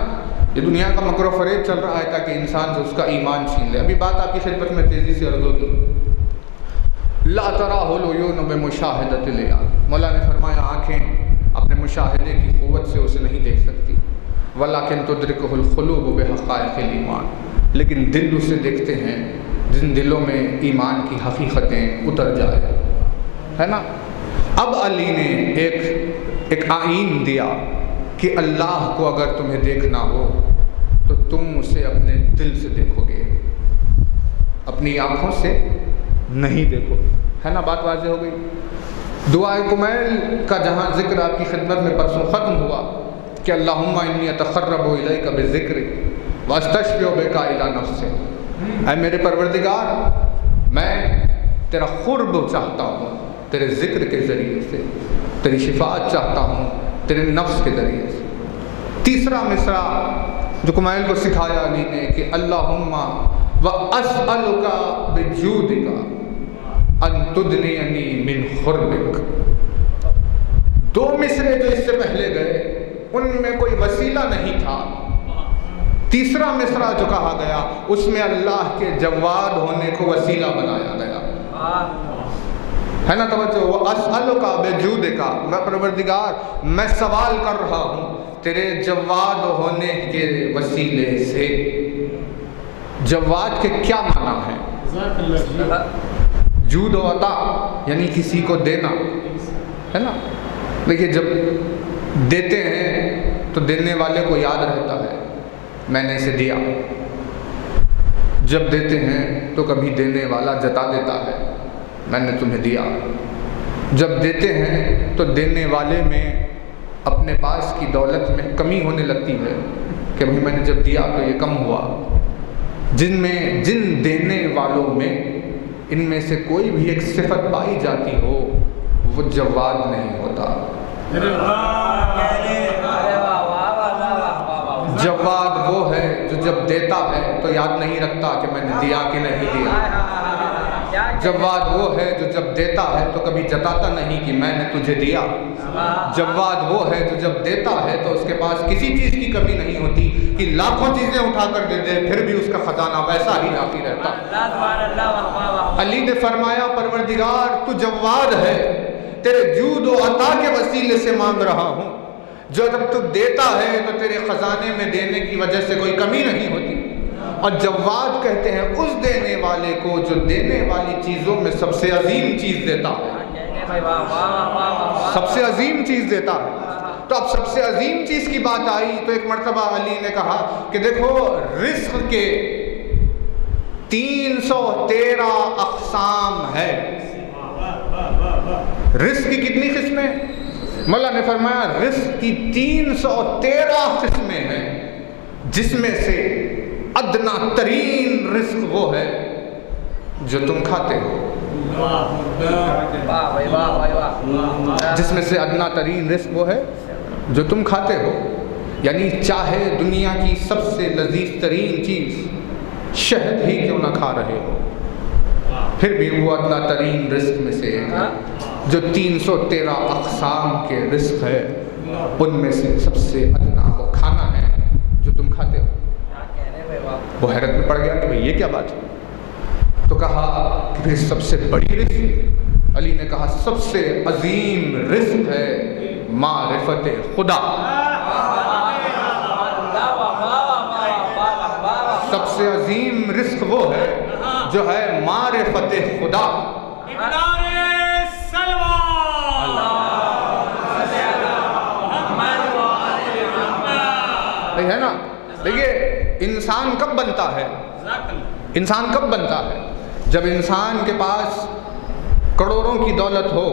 ये दुनिया का मकर फरेब चल रहा है ताकि इंसान से उसका ईमान छीन ले। अभी बात आपकी खिदमत में तेजी से अर्ज़ होगी। ला तराहुल उयून बिमुशाहिदतिल अयान, मौला ने फरमाया आँखें अपने मुशाहिदे की क़ुव्वत से उसे नहीं देख सकती। वलाकिन तुदरिकुहुल क़ुलूब बिहक़ाइक़िल ईमान, लेकिन दिल उसे देखते हैं जिन दिलों में ईमान की हकीकतें उतर जाए, है ना। अब अली ने एक आईन दिया कि अल्लाह को अगर तुम्हें देखना हो तो तुम उसे अपने दिल से देखोगे, अपनी आँखों से नहीं देखोगे, है ना। बात वाज़ेह हो गई। दुआए कुमैल का जहाँ जिक्र आपकी खिदमत में परसों ख़त्म हुआ कि अल्लाहुम्मा इन्नी अतक़र्रबु इलैका बिज़िक्रि वअस्तशफ़िउ बिका इला नफ़्सी, ऐ मेरे परवरदिगार मैं तेरा क़ुर्ब चाहता हूँ तेरे ज़िक्र के ज़रिए से, तेरी शिफ़ाअत चाहता हूँ तेरे नफ्स के ज़रिए से। तीसरा मिसरा जो कुमैल को सिखाया अली ने कि अल्लाहुम्मा व अस्अलुका बिजूदिका अन तुदनियनी मिन खुर्बिक। दो मिसरे जो इससे पहले गए उनमें कोई वसीला नहीं था। तीसरा मिसरा जो कहा गया उसमें अल्लाह के जवाद होने को वसीला बनाया गया, है ना। तवज्जो, वो अस्अलुका बिजूदिका, मैं परवरदिगार मैं सवाल कर रहा हूँ तेरे जवाद होने के वसीले से। जवाद के क्या माना है? जूद व अता यानी किसी को देना, है ना। देखिए जब देते हैं तो देने वाले को याद रहता है मैंने इसे दिया। जब देते हैं तो कभी देने वाला जता देता है मैंने तुम्हें दिया। जब देते हैं तो देने वाले में अपने पास की दौलत में कमी होने लगती है कि भाई मैंने जब दिया तो ये कम हुआ। जिन देने वालों में इनमें से कोई भी एक सिफत पाई जाती हो वो जवाद नहीं होता। जवाद वो है जो जब देता है तो याद नहीं रखता कि मैंने दिया कि नहीं दिया। जवाद वो है जो जब देता है तो कभी जताता नहीं कि मैंने तुझे दिया। जवाद वो है जो जब देता है तो उसके पास किसी चीज़ की कमी नहीं होती कि लाखों चीज़ें उठाकर दे दे फिर भी उसका खजाना वैसा ही बाकी रहता। अली ने फरमाया परवरदिगार तू जवाद है, तेरे जूद व अता के वसीले से मांग रहा हूँ। जो जब तू देता है तो तेरे खजाने में देने की वजह से कोई कमी नहीं होती। और जवाद कहते हैं उस देने वाले को जो देने वाली चीज़ों में सबसे अजीम चीज़ देता है, सबसे अजीम चीज़ देता है। तो अब सबसे अजीम चीज़ की बात आई तो एक मर्तबा अली ने कहा कि देखो रिस्क के 313 अक़साम है। रिस्क की कितनी किस्में? मौला ने फरमाया रिस्क की 313 किस्में हैं, जिसमें से अदना तरीन रिस्क वो है जो तुम खाते हो। जिसमें से अदना तरीन रिस्क वो है जो तुम खाते हो। यानी चाहे दुनिया की सबसे लजीज तरीन चीज़ शहद ही क्यों ना खा रहे हो, फिर भी वो अदना तरीन रिस्क में से एक है। जो 313 अक़साम के रिस्क है उनमें से सबसे अदना वो खाना है जो तुम खाते हो। वो हैरत में पड़ गया कि भाई ये क्या बात है। तो कहा कि फिर सबसे बड़ी रिस्क, अली ने कहा सबसे अजीम रिस्क है मारिफत खुदा। सबसे अजीम रिस्क वो है जो है मारिफत खुदा। है ना। देखिए इंसान कब बनता है, इंसान कब बनता है? जब इंसान के पास करोड़ों की दौलत हो,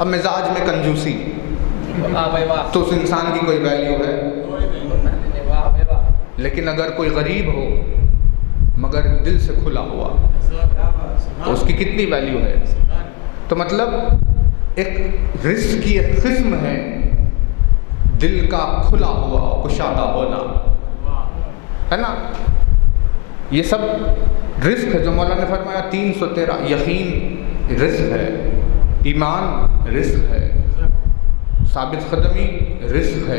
अब मिजाज में कंजूसी, तो उस इंसान की कोई वैल्यू है। लेकिन अगर कोई गरीब हो मगर दिल से खुला हुआ, तो उसकी कितनी वैल्यू है। तो मतलब एक रिस्क की एक किस्म है दिल का खुला हुआ कुशादा होना, है ना। ये सब रिस्क है जो मौला ने फरमाया 313। यकीन रिस्क है, ईमान रिस्क है, साबित कदमी रिस्क है,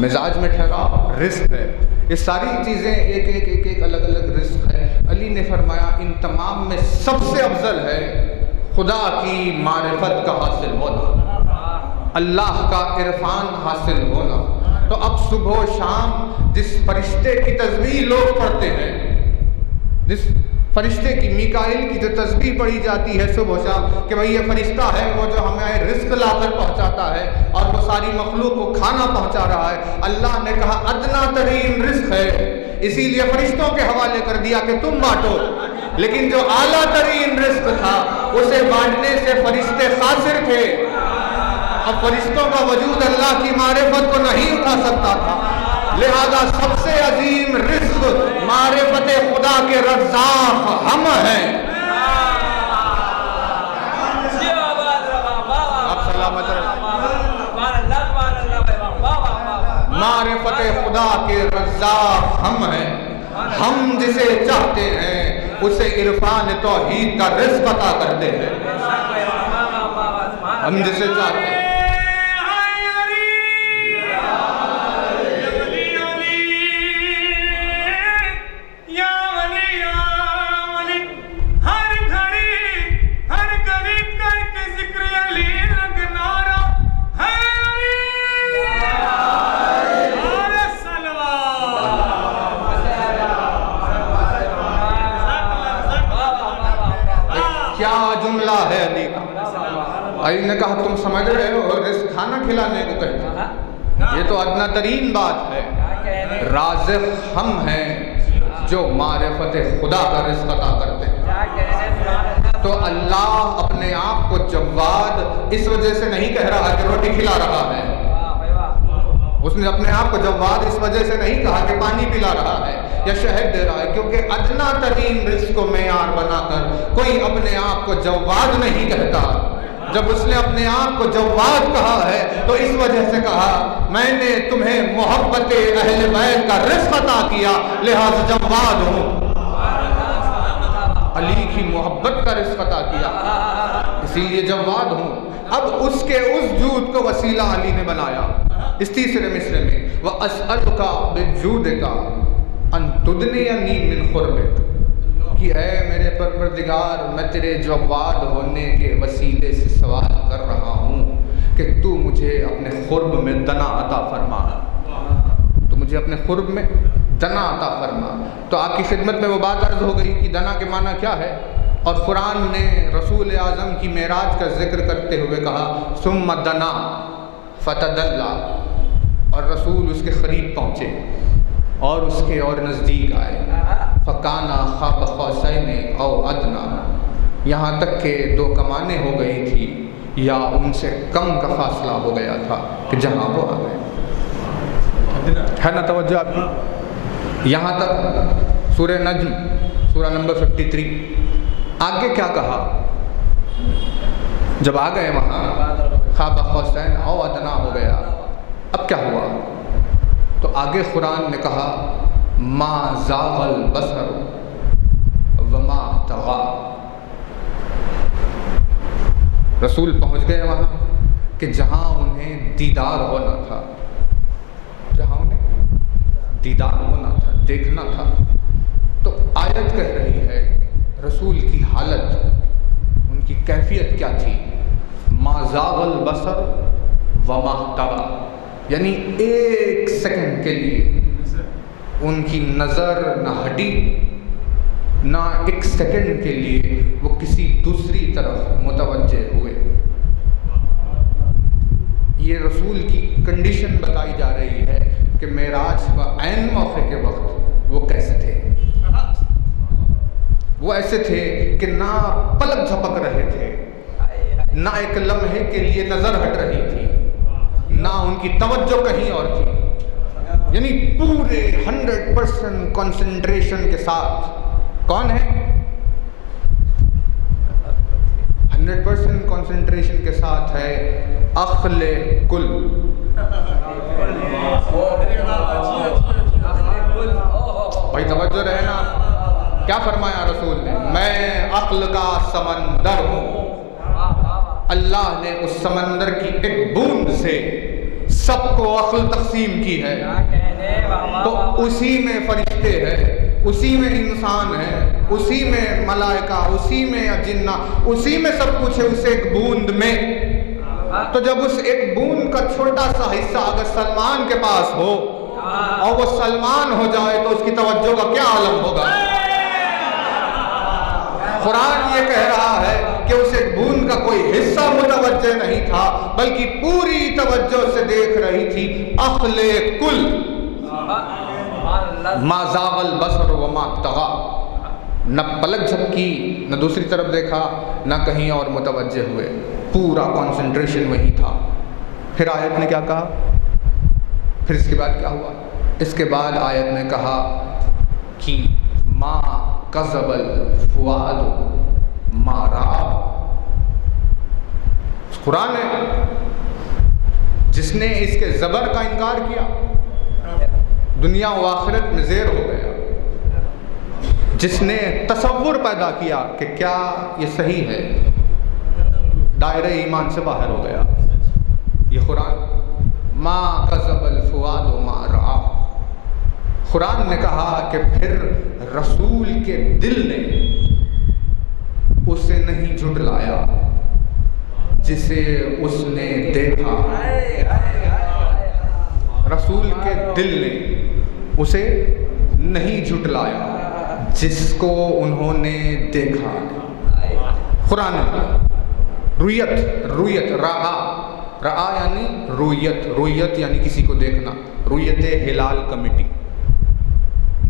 मिजाज में ठहराव रिस्क है। ये सारी चीज़ें एक अलग अलग रिस्क है। अली ने फरमाया इन तमाम में सबसे अफजल है खुदा की मारिफत का हासिल होना, अल्लाह का इरफान हासिल होना। तो अब सुबह शाम जिस फरिश्ते की तस्बीह लोग पढ़ते हैं, जिस फरिश्ते की मीकाइल की जो तस्बीह पढ़ी जाती है सुबह शाम कि भाई ये फरिश्ता है वो जो हमें रिस्क लाकर पहुंचाता है और वो सारी मखलूक को खाना पहुंचा रहा है। अल्लाह ने कहा अदना तरीन रिस्क है, इसीलिए फरिश्तों के हवाले कर दिया कि तुम बांटो। लेकिन जो आला तरीन रिस्क था उसे बांटने से फरिश्ते खासिर थे। अब फरिश्तों का वजूद अल्लाह की मारिफत को नहीं उठा सकता था, लिहाजा सबसे अजीम रिस्क मारिफत खुदा के रज़्ज़ाक़ हम हैं। आप सलामत मारिफत खुदा के रज़्ज़ाक़ हम हैं। हम जिसे चाहते हैं उसे इरफान तौहीद का रिस्क अता करते हैं। हम जिसे चाहते हैं अली ने कहा तुम समझ रहे हो रिस्क खाना खिलाने को कहते हैं, ये तो अदना तरीन बात है। राज़िक़ हम हैं जो मारिफत खुदा का रिस्क अता करते हैं। तो अल्लाह अपने आप को जव्वाद इस वजह से नहीं कह रहा कि रोटी खिला रहा है, उसने अपने आप को जव्वाद इस वजह से नहीं कहा कि पानी पिला रहा है या शहद दे रहा है, क्योंकि अदना तरीन रिस्क को मेयार बनाकर कोई अपने आप को जव्वाद नहीं कहता। जब उसने अपने आप को जव्वाद कहा है तो इस वजह से कहा मैंने तुम्हें मोहब्बत अहले बैत का रिस्क अता किया, लिहाजा जव्वाद हूँ। अली की मोहब्बत का रिस्क अता किया, इसीलिए जव्वाद हूँ। अब उसके उस जूद को वसीला अली ने बनाया इस तीसरे मिसरे में, वह असअलुका बिजूदिका अन तुदनियनी मिन खुर्बिक, कि है मेरे परवरदिगार मैं तेरे जव्वाद होने के वसीले से सवाल कर रहा हूँ कि तू मुझे अपने खुर्ब में दना अता फरमा, तो मुझे अपने खुर्ब में दना अता फरमा। तो आपकी खिदमत में वो बात अर्ज हो गई कि दना के माना क्या है, और कुरान ने रसूल आज़म की मेराज का जिक्र करते हुए कहा सुम्मा दना फतदल्ला, और रसूल उसके करीब पहुँचे और उसके और नज़दीक आए, फ़काना ख़ाब क़ौसैन औ अदना, यहाँ तक के दो कमाने हो गई थी या उनसे कम का फासला हो गया था कि जहाँ वो आ गए। है ना तवज्जो आपकी। यहाँ तक सूरह नज्म सूरा नंबर 53। आगे क्या कहा, जब आ गए वहाँ ख़ाब क़ौसैन औ अदना हो गया, अब क्या हुआ, तो आगे कुरान ने कहा मा ज़ाग़ल बसर वमा तग़ा। रसूल पहुँच गए वहाँ कि जहाँ उन्हें दीदार होना था, जहाँ उन्हें दीदार होना था, देखना था। तो आयत कह रही है रसूल की हालत, उनकी कैफियत क्या थी। मा ज़ाग़ल बसर व मा तग़ा, यानी एक सेकंड के लिए उनकी नज़र न हटी, ना एक सेकंड के लिए वो किसी दूसरी तरफ मुतवज्जे हुए। ये रसूल की कंडीशन बताई जा रही है कि मेराज का ऐन मौके के वक्त वो कैसे थे। वो ऐसे थे कि ना पलक झपक रहे थे, ना एक लम्हे के लिए नज़र हट रही थी, ना उनकी तवज्जो कहीं और थी, यानी पूरे 100% कंसंट्रेशन के साथ। कौन है 100% कंसंट्रेशन के साथ है? अख्ले कुल। भाई तवज्जो रहे ना, क्या फरमाया रसूल ने? मैं अक्ल का समंदर हूँ। अल्लाह ने उस समंदर की एक बूंद से सबको अक्ल तकसीम की है, तो उसी में फरिश्ते हैं, उसी में इंसान है, उसी में मलाइका, उसी में जिन्ना, उसी में सब कुछ है, उस एक बूंद में। तो जब उस एक बूंद का छोटा सा हिस्सा अगर सलमान के पास हो और वो सलमान हो जाए तो उसकी तवज्जो का क्या आलम होगा। कुरान ये कह रहा है कि उस एक बूंद का कोई हिस्सा मुतवज्जे नहीं था, बल्कि पूरी तवज्जो से देख रही थी। अख्ले कुल, मा ज़ाग़ल बसर व मा तग़ा, न पलक झपकी, न दूसरी तरफ देखा, न कहीं और मुतवज्जे हुए, पूरा कंसंट्रेशन वही था। फिर आयत ने क्या कहा? फिर इसके बाद क्या हुआ? इसके बाद आयत ने कहा कि मा कज़बल फुआदु मा रआ। कुरान है जिसने इसके ज़बर का इनकार किया दुनिया व आखिरत में ज़ेर हो गया। जिसने तसव्वुर पैदा किया कि क्या ये सही है, दायरे ईमान से बाहर हो गया। ये कुरान मा कज़बल फुआदु मा रआ। कुरान ने कहा कि फिर रसूल के दिल ने उसे नहीं झुटलाया जिसे उसने देखा। रसूल के दिल ने उसे नहीं झुटलाया जिसको उन्होंने देखा। कुरान रुयत, रुयत रआ, रआ यानी रुयत, रुयत यानी किसी को देखना। रुयत हिलाल कमेटी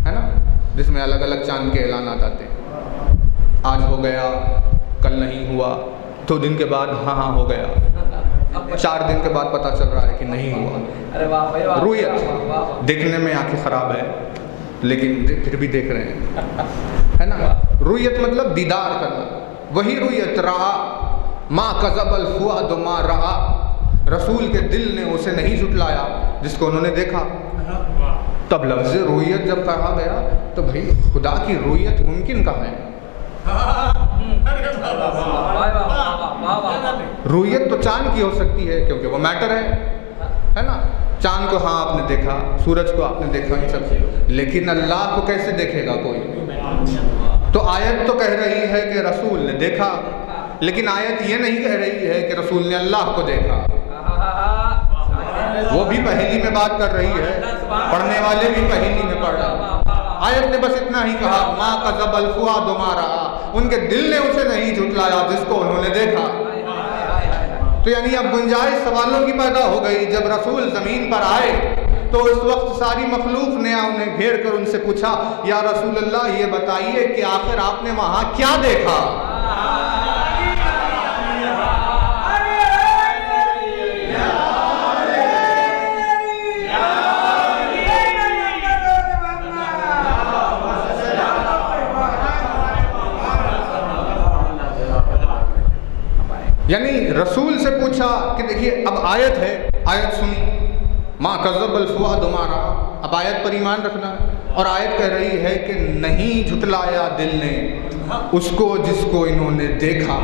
है ना, जिसमें अलग अलग चांद के ऐलानात आते हैं। आज हो गया, कल नहीं हुआ, 2 दिन के बाद हाँ हो गया, 4 दिन के बाद पता चल रहा है कि नहीं हुआ। रुयत, देखने में आंखें खराब है लेकिन फिर भी देख रहे हैं, है ना। रुयत मतलब दीदार करना, वही रुयत। रआ मा कज़बल फुआदु मा रआ। रसूल के दिल ने उसे नहीं झुटलाया जिसको उन्होंने देखा। तब लफ्ज़ रुयत जब कहा गया तो भाई खुदा की रुयत मुमकिन कहाँ है? रुयत तो चांद की हो सकती है क्योंकि वो मैटर है ना। चांद को हाँ आपने देखा, सूरज को आपने देखा, इन सब, लेकिन अल्लाह को कैसे देखेगा कोई? तो आयत तो कह रही है कि रसूल ने देखा, लेकिन आयत ये नहीं कह रही है कि रसूल ने अल्लाह को देखा। वो भी पहेली में बात कर रही है, पढ़ने वाले भी पहेली में पढ़ रहे हैं। आयत ने बस इतना ही कहा मा कज़बल फुआदु मा रआ। उनके दिल ने उसे नहीं झुटलाया जिसको उन्होंने देखा। तो यानी अब गुंजाइश सवालों की पैदा हो गई। जब रसूल ज़मीन पर आए तो उस वक्त सारी मखलूक ने उन्हें घेर कर उनसे पूछा, या रसूल अल्लाह ये बताइए कि आखिर आपने वहाँ क्या देखा? यानी रसूल से पूछा कि देखिए अब आयत है, आयत सुनी, माँ कज़बल फुआदु मा रआ। अब आयत पर ईमान रखना है और आयत कह रही है कि नहीं झुटलाया दिल ने उसको जिसको इन्होंने देखा।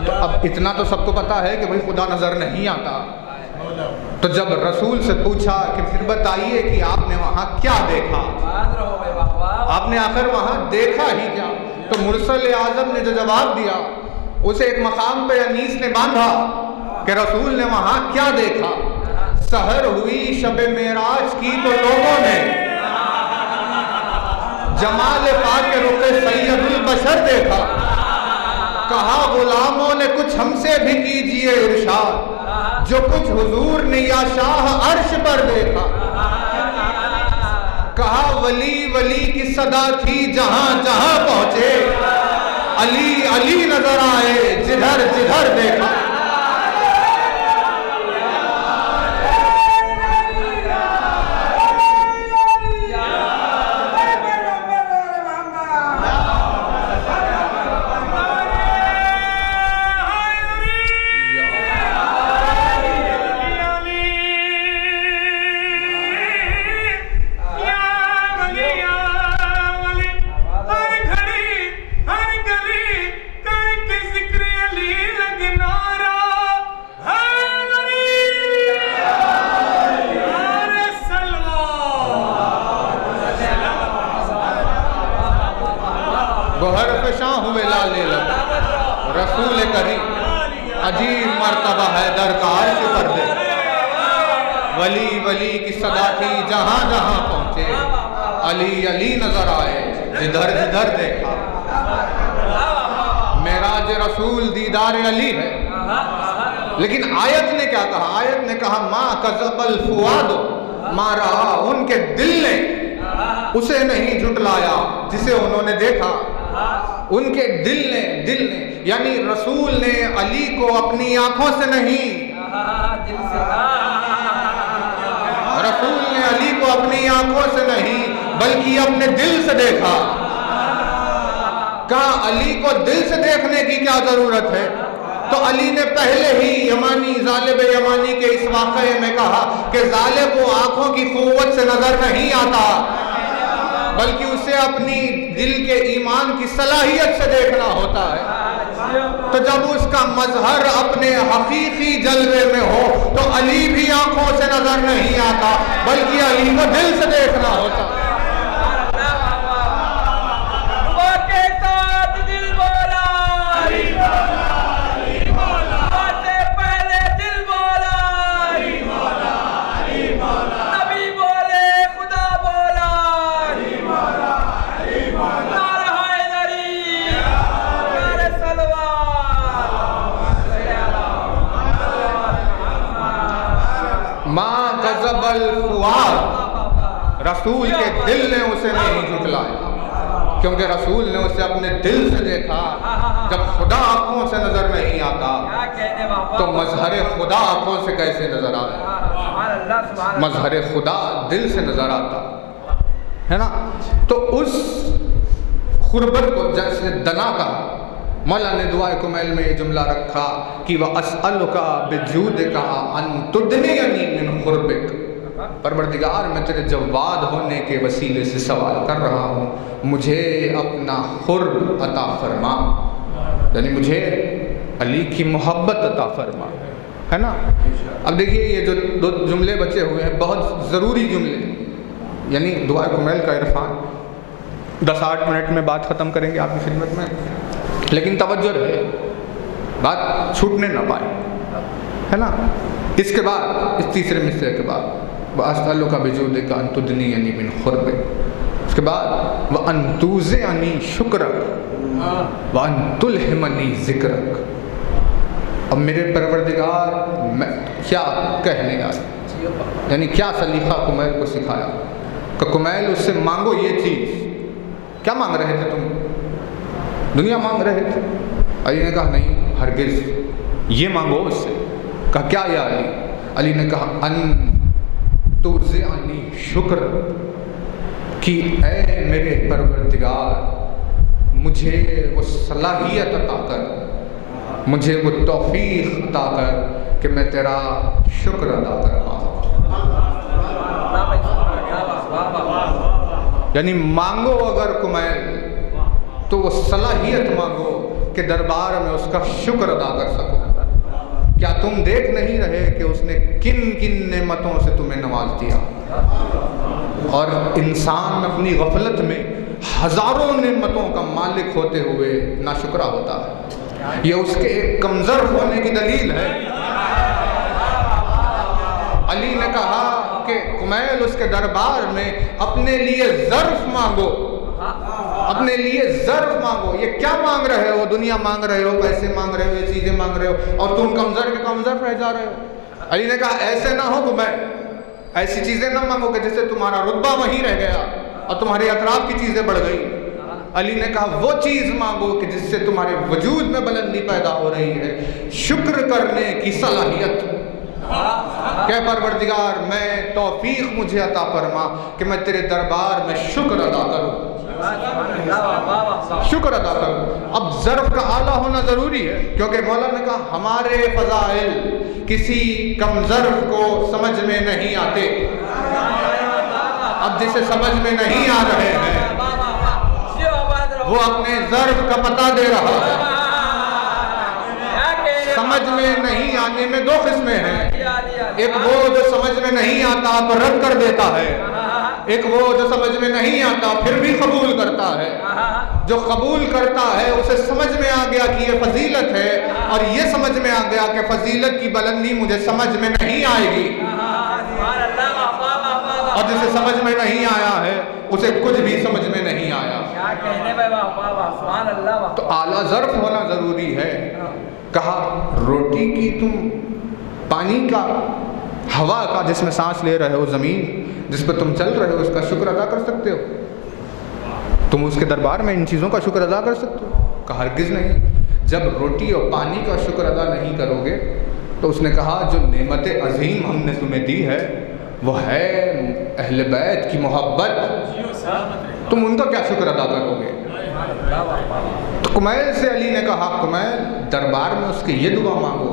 तो अब इतना तो सबको पता है कि भाई खुदा नज़र नहीं आता। तो जब रसूल से पूछा कि फिर बताइए कि आपने वहाँ क्या देखा, आपने आखिर वहाँ देखा ही क्या? तो मुरसल आज़म ने जो जवाब दिया उसे एक मकाम पे अनीस ने बांधा कि रसूल ने वहां क्या देखा। सहर हुई शब मेराज की तो लोगों ने जमाल पाक रुखे सैयदुल बशर देखा। कहा गुलामों ने कुछ हमसे भी कीजिए इरशाद, जो कुछ हुजूर ने या शाह अर्श पर देखा। कहा वली वली की सदा थी जहां जहां पहुंचे, अली अली नजर आए जिधर जिधर देखा। गोहर फशां हुए लाले लब रसूल करीम, अजीब मर्तबा हैदर का अर्श पर दे। वली वली की सदा थी जहां जहां पहुंचे, अली अली नजर आए जिधर जिधर देखा। मेराज रसूल दीदार अली है। लेकिन आयत ने क्या कहा? आयत ने कहा माँ कज़बल फुआदो, मारा उनके दिल ने उसे नहीं झुटलाया जिसे उन्होंने देखा। उनके दिल ने यानी रसूल ने अली को अपनी आंखों से नहीं, रसूल ने अली को अपनी आंखों से नहीं बल्कि अपने दिल से देखा। कहा अली को दिल से देखने की क्या जरूरत है? तो अली ने पहले ही यमानी ज़ालिब यमानी के इस वाक़े में कहा कि ज़ालिब को आंखों की क़ुव्वत से नजर नहीं आता बल्कि उसे अपनी दिल के ईमान की सलाहियत से देखना होता है। तो जब उसका मजहर अपने हकीकी जलवे में हो तो अली भी आंखों से नजर नहीं आता बल्कि अली को दिल से देखना होता है। रसूल के दिल ने उसे नहीं झुटलाया क्योंकि रसूल ने उसे अपने दिल से देखा। जब खुदा आंखों से नजर नहीं आता तो मजहर खुदा आंखों से कैसे नजर आए? मजहर खुदा दिल से नजर आता है ना। तो उस खुरबत को जैसे दना का मौला ने दुआ कुमैल में ये जुमला रखा कि वह असअलुका बिजूदिका अन तुदनियनी मिन खुरबिक, परवरदिगार मैं तेरे जवाद होने के वसीले से सवाल कर रहा हूँ, मुझे अपना खुर्ब अता फरमा, यानी मुझे अली की मोहब्बत अता फरमा, है ना। अब देखिए ये जो दो जुमले बचे हुए हैं बहुत ज़रूरी जुमले, यानी दुआ कुमैल का इरफान 10-8 मिनट में बात ख़त्म करेंगे आपकी खिदमत में, लेकिन तवज्जो रहे बात छूटने ना पाए, है ना। इसके बाद इस तीसरे मिसरे के बाद वअस्अलुका बिजूदिका अन तुदनियनी मिन खुरबिक, उसके बाद व अन तुज़िअनी शुक्रक व अन तुल्हिमनी ज़िक्रक। अब मेरे परवरदिगार मैं क्या कहने आया, यानी क्या सलीक़ा कुमैल को सिखाया कि कुमैल उससे मांगो ये चीज़। क्या मांग रहे थे तुम? दुनिया मांग रहे थे। अली ने कहा नहीं हरगिज़, ये मांगो उससे। कहा क्या या अली? अली ने कहा अन तुज़िअनी शुक्र, कि ऐ मेरे परवरदिगार मुझे वो सलाहियत अता कर, मुझे वो तौफीक अता कर कि मैं तेरा शुक्र अदा कर पाऊँ। यानी मांगो अगर कुमैल तो वो सलाहियत मांगो कि दरबार में उसका शुक्र अदा कर सको। क्या तुम देख नहीं रहे कि उसने किन किन नेमतों से तुम्हें नवाज दिया? और इंसान अपनी गफलत में हजारों नेमतों का मालिक होते हुए नाशुक्रा होता है। ये उसके एक कमजोर होने की दलील है। अली ने कहा कि कुमैल उसके दरबार में अपने लिए ज़र्फ मांगो, अपने लिए ज़र्फ मांगो। ये क्या मांग रहे हो? दुनिया मांग रहे हो, पैसे मांग रहे हो, ये चीजें मांग रहे हो और तुम कमजोर के कमजोर रह जा रहे हो। अली ने कहा ऐसे ना हो कुमैल, ऐसी चीजें ना मांगो कि जिससे तुम्हारा रुतबा वहीं रह गया और तुम्हारे अतराफ की चीजें बढ़ गई। अली ने कहा वो चीज मांगो कि जिससे तुम्हारे वजूद में बुलंदी पैदा हो रही है, शुक्र करने की सलाहियत। क्या परवरदिगार, मैं तौफीक मुझे अता फरमा कि मैं तेरे दरबार में शुक्र अदा करूं, शुक्र अदा करूं। अब ज़र्फ का आला होना जरूरी है, क्योंकि मौला ने कहा हमारे फज़ाइल किसी कमज़र्फ को समझ में नहीं आते। अब जिसे समझ में नहीं आ रहे हैं वो अपने ज़र्फ का पता दे रहा है। समझ में नहीं आने में दो किस्में हैं, एक वो जो समझ में नहीं आता तो रद्द कर देता है, एक वो जो समझ में नहीं आता फिर भी कबूल करता है। जो कबूल करता है उसे समझ में आ गया कि ये फजीलत है और ये समझ में आ गया कि फजीलत की बुलंदी मुझे समझ में नहीं आएगी। और जिसे समझ में नहीं आया है उसे कुछ भी समझ में नहीं आया। तो आला ज़र्फ होना जरूरी है। कहा रोटी की तुम पानी का, हवा का जिसमें सांस ले रहे हो, ज़मीन जिस पर तुम चल रहे हो, उसका शुक्र अदा कर सकते हो? तुम उसके दरबार में इन चीज़ों का शुक्र अदा कर सकते हो? कहा हरगिज़ नहीं। जब रोटी और पानी का शुक्र अदा नहीं करोगे तो उसने कहा जो नेमत अजीम हमने तुम्हें दी है वो है अहले बैत की मोहब्बत, तुम उनका क्या शुक्र अदा करोगे? तो कुमैल से अली ने कहा कुमैल दरबार में उसके ये दुआ मांगो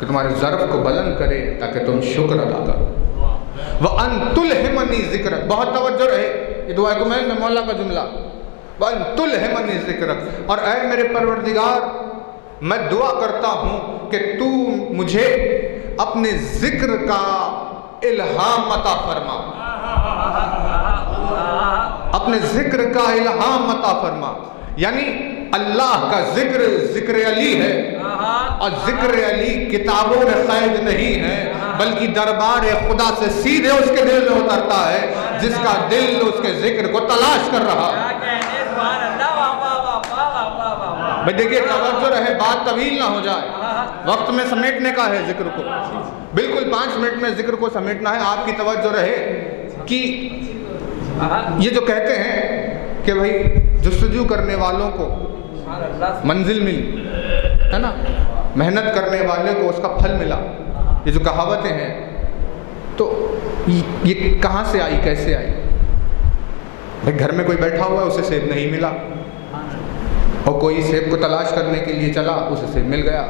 कि तुम्हारे ज़र्फ को बुलंद करे ताकि तुम शुक्र अदा करो। वह अनतुल्हिमनी ज़िक्रक, बहुत तवज्जो रहे, ये दुआ कुमैल में मौला का जुमला, वह अनतुल्हिमनी ज़िक्रक, और ऐ मेरे परवरदिगार मैं दुआ करता हूँ कि तू मुझे अपने ज़िक्र का इल्हाम अता फरमा, अपने ज़िक्र का इल्हाम अता फरमा। यानी अल्लाह का ज़िक्र ज़िक्र अली है और ज़िक्र अली किताबों में क़ैद नहीं है बल्कि दरबार खुदा से सीधे उसके दिल में उतरता है, जिसका दिल उसके ज़िक्र को तलाश कर रहा है। भाई देखिए तवज्जो रहे, बात तवील ना हो जाए, वक्त में समेटने का है ज़िक्र को, बिल्कुल 5 मिनट में ज़िक्र को समेटना है। आपकी तवज्जो रहे कि ये जो कहते हैं कि भाई जुस्तजू करने वालों को मंजिल मिली है ना, मेहनत करने वाले को उसका फल मिला, ये जो कहावतें हैं तो ये कहाँ से आई, कैसे आई? भाई घर में कोई बैठा हुआ है उसे सेब नहीं मिला और कोई सेब को तलाश करने के लिए चला, उसे सेब मिल गया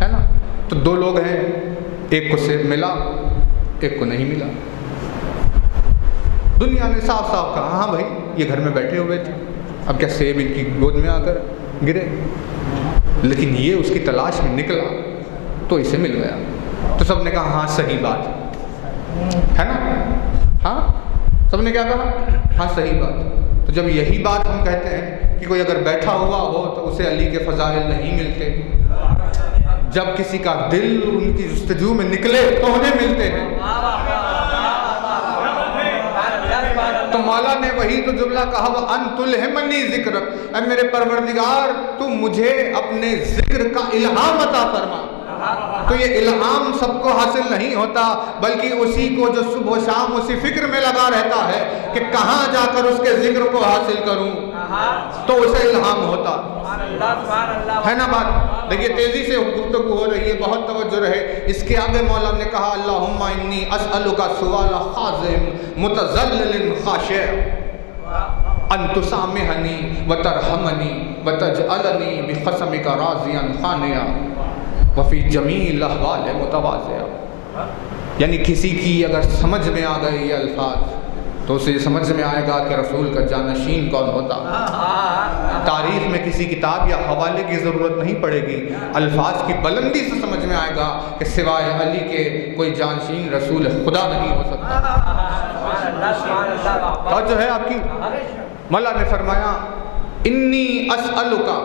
है ना। तो 2 लोग हैं, एक को सेब मिला एक को नहीं मिला। दुनिया ने साफ साफ कहा हाँ भाई ये घर में बैठे हुए थे, अब क्या सेब इनकी गोद में आकर गिरे? लेकिन ये उसकी तलाश में निकला तो इसे मिल गया। तो सबने कहा हाँ सही बात है ना, हाँ सबने क्या कहा, हाँ सही बात। तो जब यही बात हम कहते हैं कि कोई अगर बैठा हुआ हो तो उसे अली के फजाइल नहीं मिलते, जब किसी का दिल उनकी जुस्तजू में निकले तो उन्हें मिलते हैं। तो मौला ने वही तो जुमला कहा वह अनतुल्हिमनी ज़िक्रक, ऐ मेरे परवरदिगार तू मुझे अपने ज़िक्र का इल्हाम अता फरमा। तो ये इल्हाम सबको हासिल नहीं होता बल्कि उसी को जो सुबह शाम उसी फिक्र में लगा रहता है कि कहाँ जाकर उसके ज़िक्र को हासिल करूँ, तो उसे इल्हाम होता है ना। बात देखिए तेजी से गुफ्तगू हो रही है, बहुत तवज्जो रहे। इसके आगे मौला ने कहा अल्लाहुम्मा इन्नी अस्अलुका सुआला खाज़िम मुतज़ल्लिलिन खाशि अन तुसामिहनी व तरहमनी व तजअलनी बिक़समिका राज़ियन ख़ानिया व फ़ी जमील अहवाल मुतवाज़िया। यानी किसी की अगर समझ में आ गए ये अल्फाज तो उसे समझ में आएगा कि रसूल का जानशीन कौन होता। तारीख़ में किसी किताब या हवाले की ज़रूरत नहीं पड़ेगी, अल्फाज की बुलंदी से समझ में आएगा कि सिवाय अली के कोई जानशीन रसूल खुदा नहीं हो सकता। और जो है आपकी मौला ने फरमाया इन्नी अस्अलुका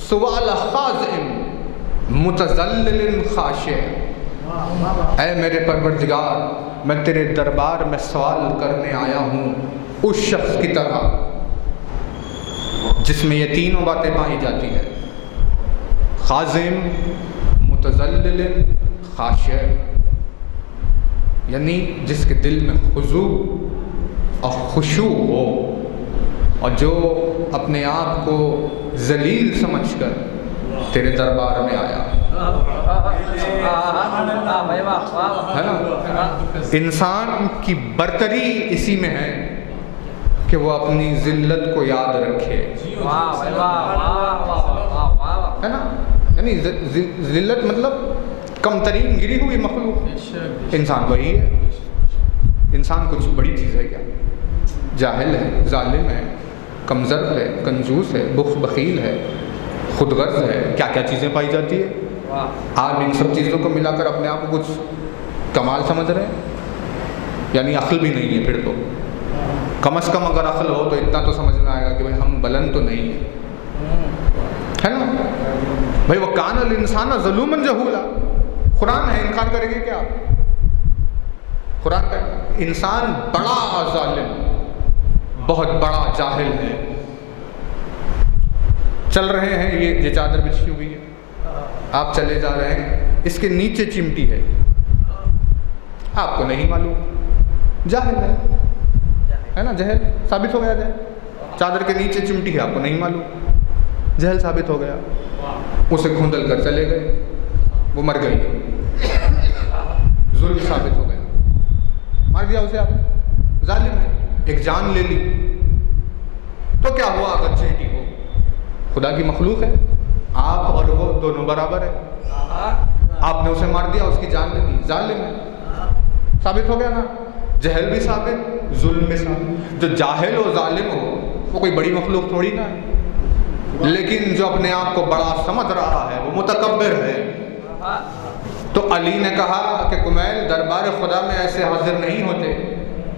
सुवाल खाज़िम मुतज़ल्लिल खाशे, ऐ मेरे परवरदिगार मैं तेरे दरबार में सवाल करने आया हूँ उस शख्स की तरह जिसमें ये तीनों बातें पाई जाती है, खाज़िम, मुतज़ल्लिल, खाशे, यानी जिसके दिल में खुजू और खुशू हो और जो अपने आप को जलील समझकर तेरे दरबार में आया है ना। इंसान की बरतरी इसी में है कि वो अपनी जिल्लत को याद रखे, है ना। यानी जिल्लत मतलब कमतरीन गिरी हुई मखलूक, इंसान वही है। इंसान कुछ बड़ी चीज़ है क्या? जाहिल है, जालिम है, कमज़र है, कंजूस है, बखील है, खुदगर्ज है, क्या क्या चीज़ें पाई जाती है। आप इन सब चीज़ों को मिलाकर अपने आप को कुछ कमाल समझ रहे हैं, यानी अक्ल भी नहीं है। फिर तो कम से कम अगर अक्ल हो तो इतना तो समझ में आएगा कि भाई हम बुलंद तो नहीं है ना भाई। वो कानल इंसान ज़लूमन जहूला, कुरान है, इनकार करेंगे क्या? कुरान का इंसान बड़ा जालिम, बहुत बड़ा जाहिल है। चल रहे हैं, ये चादर बिछी हुई है, आप चले जा रहे हैं, इसके नीचे चिमटी है, आपको नहीं मालूम, जाहिल है ना। जहल साबित हो गया। जहल चादर के नीचे चिमटी है, आपको नहीं मालूम, जहल साबित हो गया। उसे खूंदल कर चले गए, वो मर गई, जुल्म साबित हो गया, मार दिया उसे आपने, जालिम है। एक जान ले ली तो क्या हुआ? अगर चींटी हो, खुदा की मखलूक है, आप और वो दोनों बराबर है। आपने उसे मार दिया, उसकी जान ले ली, जालिम है, साबित हो गया ना। जहल भी साबित, जुल्म भी साबित। जो जाहिल हो, जालिम हो, वो कोई बड़ी मखलूक थोड़ी ना है। लेकिन जो अपने आप को बड़ा समझ रहा है वो मुतकब्बिर है। तो अली ने कहा कि कुमैल, दरबार खुदा में ऐसे हाजिर नहीं होते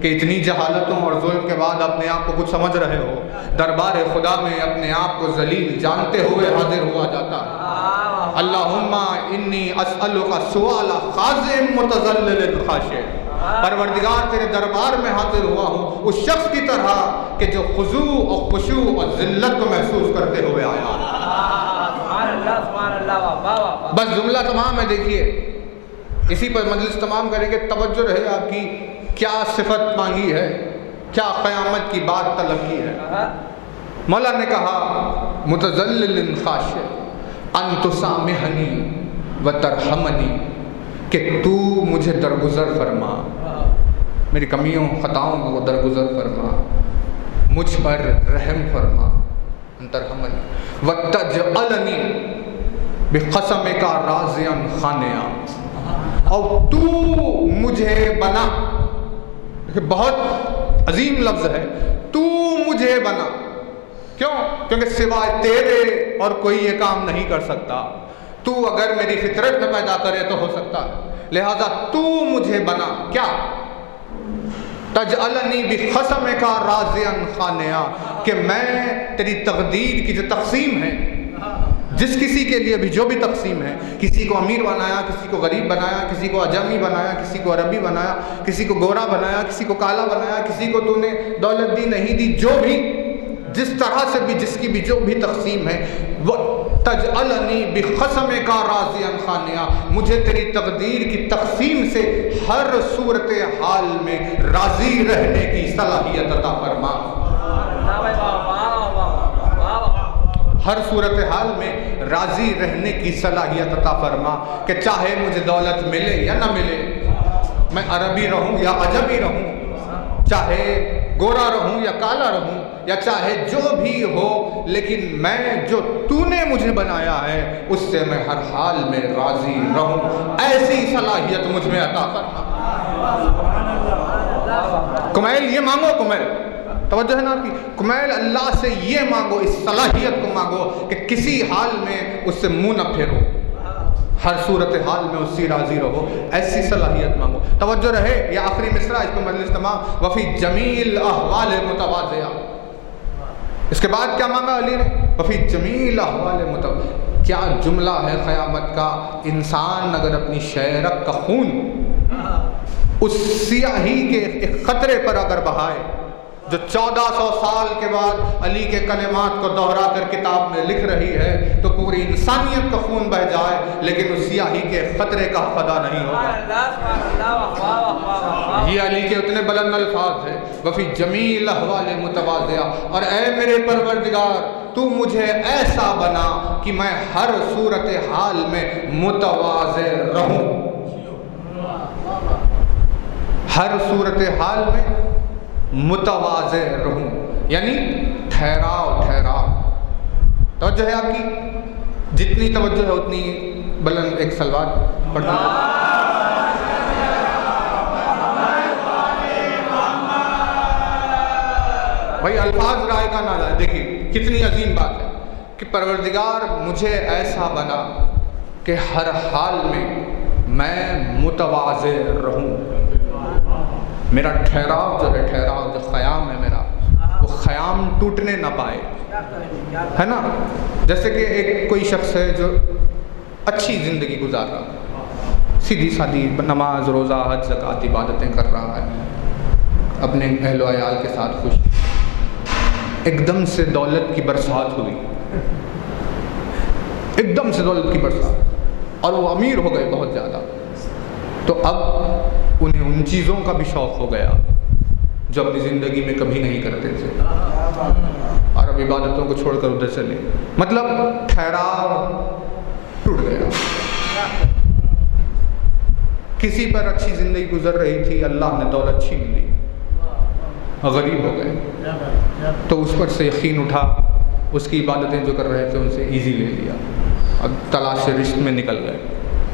कि इतनी जहालतों और जुल्म के बाद अपने आप को कुछ समझ रहे हो। दरबार खुदा में अपने आप को जलील जानते हुए हाजिर हुआ जाता है। अल्लाहुम्मा इन्नी अस्अलुका सुआल खाज़िम मुतज़ल्लिल खाशे, परवरदिगार तेरे दरबार में हाजिर हुआ हूँ उस शख्स की तरह कि जो खुजू और खुशू और जिल्लत को महसूस करते हुए आया। बस जुमला तमाम है, देखिए इसी पर मजलिस तमाम करेंगे। तवज्जो रहे आपकी, क्या सिफत मांगी है, क्या क़यामत की बात तलब की है। मौला ने कहा मुतज़ल्लिल खाशे अन तुसामिहनी व तरहमनी, कि तू मुझे दरगुजर फरमा, मेरी कमियों खताओं को दरगुजर फरमा, मुझ पर रहम फरमा, तरहमनी व तजअलनी बिक़समिका राज़ियन खानिया, और तू मुझे बना, बहुत अजीम लफ्ज़ है, तू मुझे बना। क्यों? क्योंकि सिवाय तेरे और कोई ये काम नहीं कर सकता। तू अगर मेरी फितरत में पैदा करे तो हो सकता है, लिहाजा तू मुझे बना। क्या? तजअलनी बिक़समिका राज़ियन खानिया, कि मैं तेरी तकदीर की जो तकसीम है, जिस किसी के लिए भी जो भी तकसीम है, किसी को अमीर बनाया, किसी को गरीब बनाया, किसी को अजमी बनाया, किसी को अरबी बनाया, किसी को गोरा बनाया, किसी को काला बनाया, किसी को तूने दौलत दी नहीं दी, जो भी जिस तरह से भी जिसकी भी जो भी तकसीम है, वो तजअलनी बिक़समिका राज़ियन खानिया, मुझे तेरी तकदीर की तकसीम से हर सूरत हाल में राज़ी रहने की सलाहियत अता फरमा। हर सूरत हाल में राज़ी रहने की सलाहियत अता फरमा, कि चाहे मुझे दौलत मिले या ना मिले, मैं अरबी रहूं या अजमी रहूं, चाहे गोरा रहूं या काला रहूं, या चाहे जो भी हो, लेकिन मैं जो तूने मुझे बनाया है उससे मैं हर हाल में राज़ी रहूं, ऐसी सलाहियत मुझ में अता फरमा। कुमैल ये मांगो, कुमैल तवज्जो है ना आपकी, कुमैल अल्लाह से ये मांगो, इस सलाहियत को मांगो कि किसी हाल में उससे मुंह न फेरो, हर सूरत हाल में उससे राज़ी रहो, ऐसी सलाहियत मांगो। तवज्जो रहे, ये आखिरी मिसरा, इस पर मजलिस तमाम। वफ़ी जमील अहवाल मुतवाज़िया, इसके बाद क्या मांगा अली ने? वफ़ी जमील अहवाल मुतव, क्या जुमला है क़यामत का। इंसान अगर अपनी शहरक का खून उस सियाही के एक ख़तरे पर अगर बहाए, जो 1400 साल के बाद अली के कलिमात को दोहरा कर किताब में लिख रही है, तो पूरी इंसानियत का खून बह जाए लेकिन उस सियाही के ख़तरे का अदा नहीं होगा। ये अली के उतने बुलंद अल्फाज है, वफ़ी जमील अहवाल मुतवाज़िया। और ए मेरे परवरदिगार, तू मुझे ऐसा बना कि मैं हर सूरत हाल में मुतवाज़े रहूं, हर सूरत हाल में मुतवाज़े रहूं, यानी ठहराव ठहराव। तवज्जो है आपकी? जितनी तवज्जो है उतनी बुलंद एक सलवात पढ़ना। भाई अल्फाज राय का ना जाए। देखिए कितनी अजीम बात है कि परवरदिगार मुझे ऐसा बना कि हर हाल में मैं मुतवाज़े रहूं। मेरा ठहराव जो है, ठहराव जो ख़याम है मेरा, वो ख़याम टूटने ना पाए, है ना। जैसे कि एक कोई शख्स है जो अच्छी ज़िंदगी गुजार रहा है, सीधी सादी नमाज रोज़ा हज ज़कात इबादतें कर रहा है, अपने अहलो अयाल के साथ खुश, एकदम से दौलत की बरसात हुई, एकदम से दौलत की बरसात, और वो अमीर हो गए बहुत ज़्यादा। तो अब उन्हें उन चीज़ों का भी शौक़ हो गया जो अपनी ज़िंदगी में कभी नहीं करते थे, और अब इबादतों को छोड़कर उधर चले। मतलब ठहराव टूट गया। किसी पर अच्छी ज़िंदगी गुजर रही थी, अल्लाह ने दौलत छीन ली, गरीब हो गए, तो उस पर से यकीन उठा, उसकी इबादतें जो कर रहे थे उनसे ईजी ले लिया, अब तलाश रिश्त में निकल गए।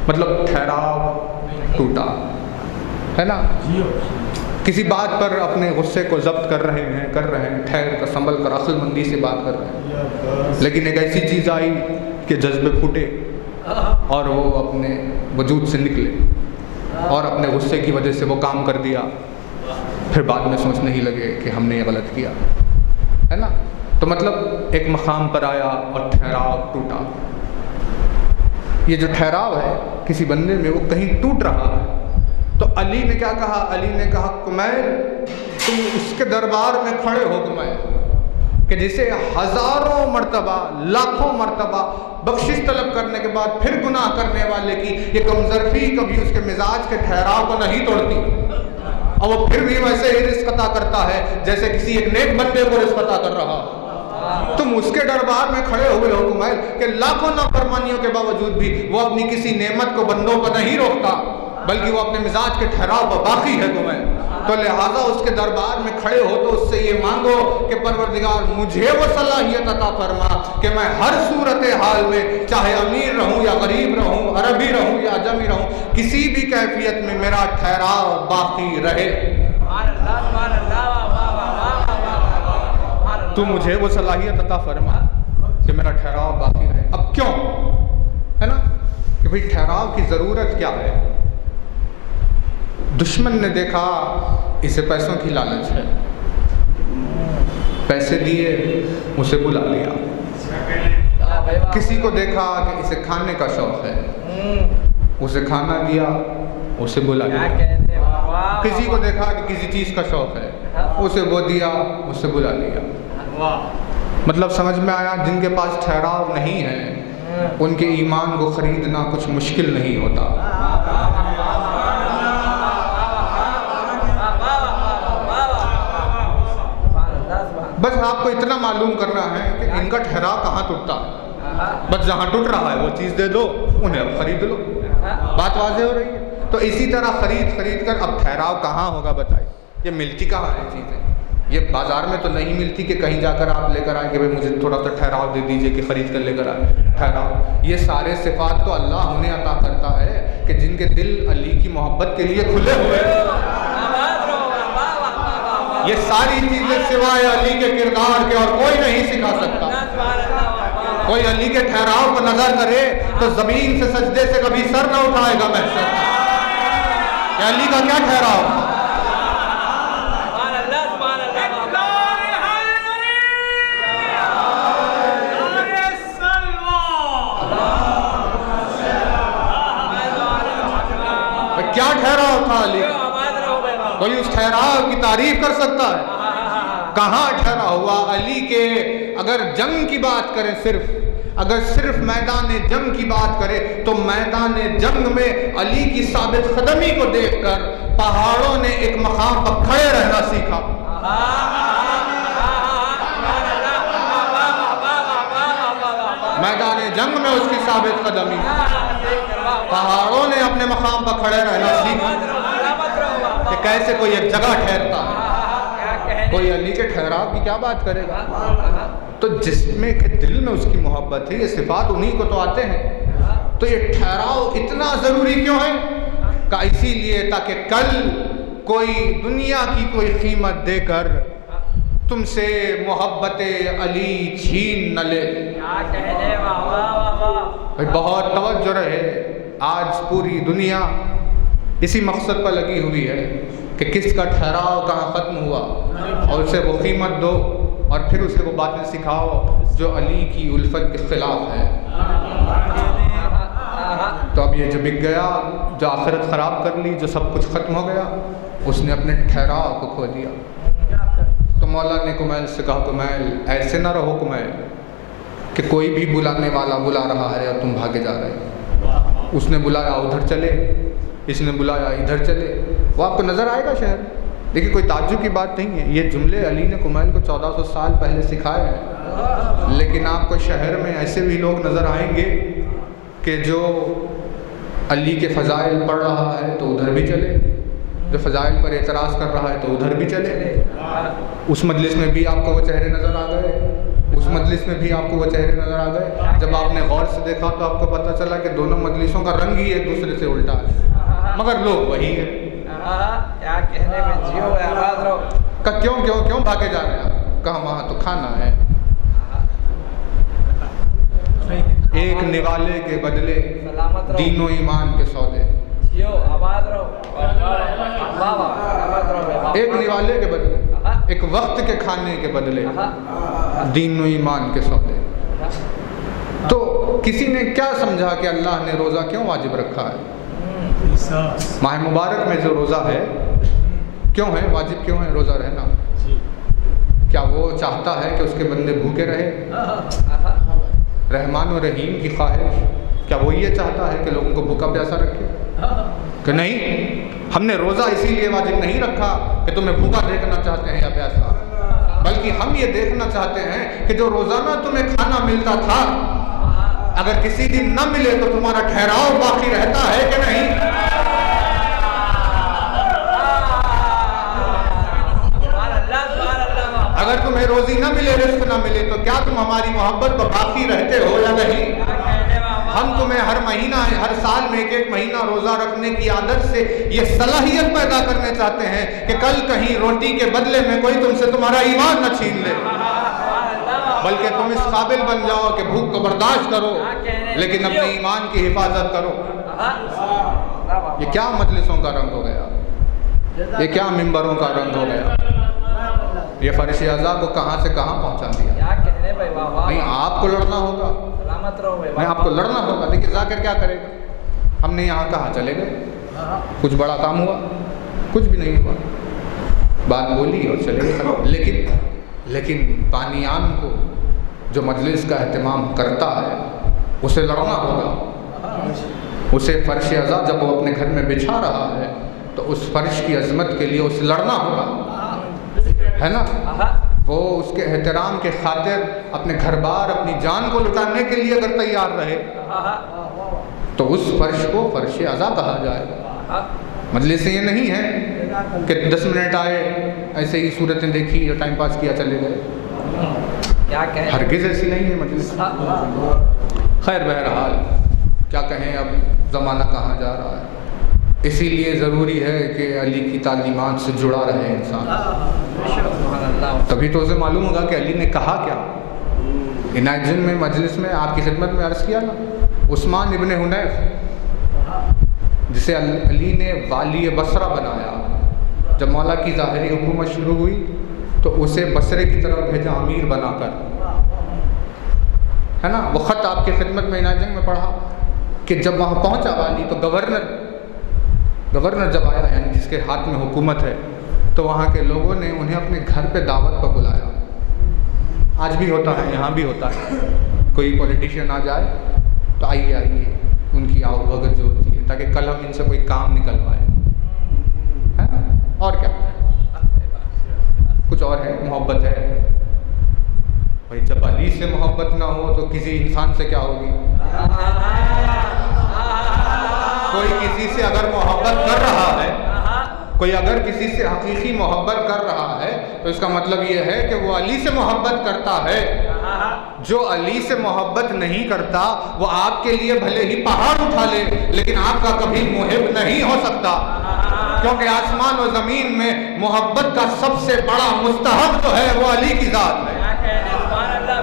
मतलब ठहराव टूटा, है ना। किसी बात पर अपने गुस्से को जब्त कर रहे हैं, ठहर कर संभल कर अक्लमंदी से बात कर रहे हैं, लेकिन एक ऐसी चीज़ आई कि जज्बे फूटे और वो अपने वजूद से निकले और अपने गुस्से की वजह से वो काम कर दिया, फिर बाद में सोचने ही लगे कि हमने ये गलत किया, है ना। तो मतलब एक मकाम पर आया और ठहराव टूटा। ये जो ठहराव है किसी बंदे में, वो कहीं टूट रहा है, तो अली ने क्या कहा? अली ने कहा कुमैल, तुम उसके दरबार में खड़े हो कुमैल, कि जिसे हज़ारों मरतबा लाखों मरतबा बख्शिश तलब करने के बाद फिर गुनाह करने वाले की ये कमज़रफ़ी कभी उसके मिजाज के ठहराव को नहीं तोड़ती, और वो फिर भी वैसे ही रिस्क अता करता है जैसे किसी एक नेक बंदे को रिस्क अता कर रहा। तुम उसके दरबार में खड़े हुए हो कुमैल कि लाखों नाफरमानियों के बावजूद भी वो अपनी किसी नेमत को बंदों पर नहीं रोकता, बल्कि वो अपने मिजाज के ठहराव पर बाकी है कुमैल। तो लिहाजा उसके दरबार में खड़े हो तो उससे ये मांगो कि परवरदिगार मुझे वो सलाहियत अता फरमा कि मैं हर सूरत हाल में, चाहे अमीर रहूं या गरीब रहूं, अरबी रहूं या अजमी रहूं, किसी भी कैफियत में मेरा ठहराव बाकी रहे। तू मुझे वो सलाहियत अता फरमा कि मेरा ठहराव बाकी रहे। अब क्यों, है ना, कि भाई ठहराव की ज़रूरत क्या है। दुश्मन ने देखा इसे पैसों की लालच है, पैसे दिए उसे बुला लिया। किसी को देखा कि इसे खाने का शौक़ है, उसे खाना दिया, उसे बुला लिया। किसी को देखा कि किसी चीज़ का शौक़ है, उसे वो दिया, उसे बुला लिया। मतलब समझ में आया, जिनके पास ठहराव नहीं है उनके ईमान को ख़रीदना कुछ मुश्किल नहीं होता। बस आपको इतना मालूम करना है कि इनका ठहराव कहाँ टूटता है, बस जहाँ टूट रहा है वो चीज़ दे दो, उन्हें अब खरीद लो। बात वाज़ेह हो रही है। तो इसी तरह खरीद कर अब ठहराव कहाँ होगा बताइए। ये मिलती कहाँ है चीज़ें, ये बाज़ार में तो नहीं मिलती कि कहीं जाकर आप लेकर आए कि भाई मुझे थोड़ा सा ठहराव दे दीजिए कि ख़रीद कर लेकर आए। ठहराव, ये सारे सिफ़ात तो अल्लाह उन्हें अता करता है कि जिनके दिल अली की मोहब्बत के लिए खुले हुए। ये सारी चीज़ें सिवाय अली के किरदार के और कोई नहीं सिखा सकता। कोई अली के ठहराव पर नजर करे तो ज़मीन से सजदे से कभी सर न उठाएगा महशर कि अली का क्या ठहराव। कोई उस ठहराव की तारीफ कर सकता है? कहाँ ठहरा हुआ अली के? अगर जंग की बात करें, अगर सिर्फ मैदान जंग की बात करें तो मैदान जंग में अली की साबित कदमी को देखकर पहाड़ों ने एक मकाम पर खड़े रहना सीखा। मैदान जंग में उसकी साबित कदमी, पहाड़ों ने अपने मकाम पर खड़े रहना सीखा कि कैसे कोई एक जगह ठहरता है। कोई अली के ठहराव की क्या बात करेगा? तो जिसमें के दिल में उसकी मोहब्बत है, ये सिफात उन्हीं को तो आते हैं। तो ये ठहराव इतना ज़रूरी क्यों है? का इसीलिए ताकि कल कोई दुनिया की कोई कीमत देकर तुमसे मोहब्बत अली छीन न ले। बहुत तवज्जो रहे, आज पूरी दुनिया इसी मकसद पर लगी हुई है कि किसका ठहराव कहाँ ख़त्म हुआ और उसे वो कीमत दो और फिर उसे वो बातें सिखाओ जो अली की उल्फत के खिलाफ है। तो अब ये जो बिक गया, जो आखिरत ख़राब कर ली, जो सब कुछ ख़त्म हो गया, उसने अपने ठहराव को खो दिया। तो मौला ने कुमैल से कहा, कुमैल ऐसे ना रहो कुमैल कि कोई भी बुलाने वाला बुला रहा है और तुम भागे जा रहे हो। उसने बुलाया उधर चले, इसने बुलाया इधर चले, वो आपको नज़र आएगा शहर। देखिए कोई ताज्जुब की बात नहीं है, ये जुमले अली ने कुमैल को 1400 साल पहले सिखाए हैं। लेकिन आपको शहर में ऐसे भी लोग नज़र आएंगे कि जो अली के फ़ज़ाइल पढ़ रहा है तो उधर भी चले, जो फ़ज़ाइल पर एतराज़ कर रहा है तो उधर भी चले। उस मजलिस में भी आपको वो चेहरे नज़र आ गए, उस मजलिस में भी आपको वो चेहरे नज़र आ गए। जब आपने गौर से देखा तो आपको पता चला कि दोनों मजलिसों का रंग ही एक दूसरे से उल्टा है, मगर लोग वही है। क्या कहने में जियो है, आवाज रहो। का क्यों भागे जा रहे हैं? कहा वहाँ तो खाना है। एक निवाले के बदले दीनो ईमान के सौदे, जियो आवाज रहो। एक निवाले के बदले, एक वक्त के खाने के बदले दीनो ईमान के सौदे। तो किसी ने क्या समझा कि अल्लाह ने रोज़ा क्यों वाजिब रखा है? माह मुबारक में जो रोज़ा है क्यों है वाजिब, क्यों है रोज़ा रहना? क्या वो चाहता है कि उसके बंदे भूखे रहे? रहमान और रहीम की ख्वाहिश, क्या वो ये चाहता है कि लोगों को भूखा प्यासा रखे? कि नहीं, हमने रोज़ा इसीलिए वाजिब नहीं रखा कि तुम्हें भूखा देखना चाहते हैं या प्यासा, बल्कि हम ये देखना चाहते हैं कि जो रोज़ाना तुम्हें खाना मिलता था, अगर किसी दिन न मिले तो तुम्हारा ठहराव बाकी रहता है कि नहीं? अगर तुम्हें रोजी न मिले, रिस्क न मिले, तो क्या तुम हमारी मोहब्बत पर बाकी रहते हो या नहीं? हम तुम्हें हर महीना, हर साल में एक महीना रोज़ा रखने की आदत से ये सलाहियत पैदा करने चाहते हैं कि कल कहीं रोटी के बदले में कोई तुमसे तुम्हारा ईमान न छीन ले, बल्कि तुम इस काबिल बन जाओ कि भूख को बर्दाश्त करो लेकिन अपने ईमान की हिफाजत करो। ये क्या मजलिसों का रंग हो गया, ये क्या मिंबरों का रंग हो गया, ये फर्श अज़ा को कहाँ से कहाँ पहुँचा दिया। नहीं, आपको लड़ना होगा, नहीं आपको लड़ना होगा। लेकिन जाकर क्या करेगा? हमने यहाँ कहाँ चले गए, कुछ बड़ा काम हुआ? कुछ भी नहीं हुआ, बात बोली और चले गए। लेकिन बानियान को जो मजलिस का एहतमाम करता है उसे लड़ना होगा। उसे फर्श अज़ा जब वो अपने घर में बिछा रहा है तो उस फर्श की अजमत के लिए उसे लड़ना होगा, है ना? वो उसके एहतराम के खातिर अपने घर बार, अपनी जान को लुटाने के लिए अगर तैयार रहे तो उस फर्श को फर्श अज़ा कहा जाएगा। मजलिस ये नहीं है कि 10 मिनट आए, ऐसे ही सूरतें देखी और टाइम पास किया चले गए। हरगिज़ ऐसी नहीं है मजलिस। खैर बहरहाल क्या कहें, अब ज़माना कहाँ जा रहा है, इसीलिए ज़रूरी है कि अली की तालीमात से जुड़ा रहे इंसान। तभी तो उसे मालूम होगा कि अली ने कहा क्या। इनायत जिन में मजलिस में आपकी खिदमत में अर्ज़ किया ना, उस्मान इब्ने हुनैफ जिसे अली ने वाली बसरा बनाया, जब मौला की ज़ाहिरी हुकूमत शुरू हुई तो उसे बसरे की तरफ भेजा अमीर बनाकर, है ना? वो ख़त आपकी खिदमत में इनायत जिन में पढ़ा कि जब वहाँ पहुँचा वाली तो गवर्नर जब आया, यानी जिसके हाथ में हुकूमत है, तो वहाँ के लोगों ने उन्हें अपने घर पे दावत पर बुलाया। आज भी होता है, यहाँ भी होता है। कोई पॉलिटिशियन आ जाए तो आइए आइए, उनकी आओ भगत जो होती है, ताकि कल हम इनसे कोई काम निकलवाए, है ना? और क्या, कुछ और है, मोहब्बत है भाई। जब अली से मोहब्बत ना हो तो किसी इंसान से क्या होगी? कोई किसी से अगर मोहब्बत कर रहा है, कोई अगर किसी से हकीकी मोहब्बत कर रहा है तो इसका मतलब ये है कि वो अली से मोहब्बत करता है। जो अली से मोहब्बत नहीं करता वो आपके लिए भले ही पहाड़ उठा ले, लेकिन आपका कभी मुहिब नहीं हो सकता, क्योंकि आसमान और ज़मीन में मोहब्बत का सबसे बड़ा मुस्तहब जो है वो अली की ज़ात है।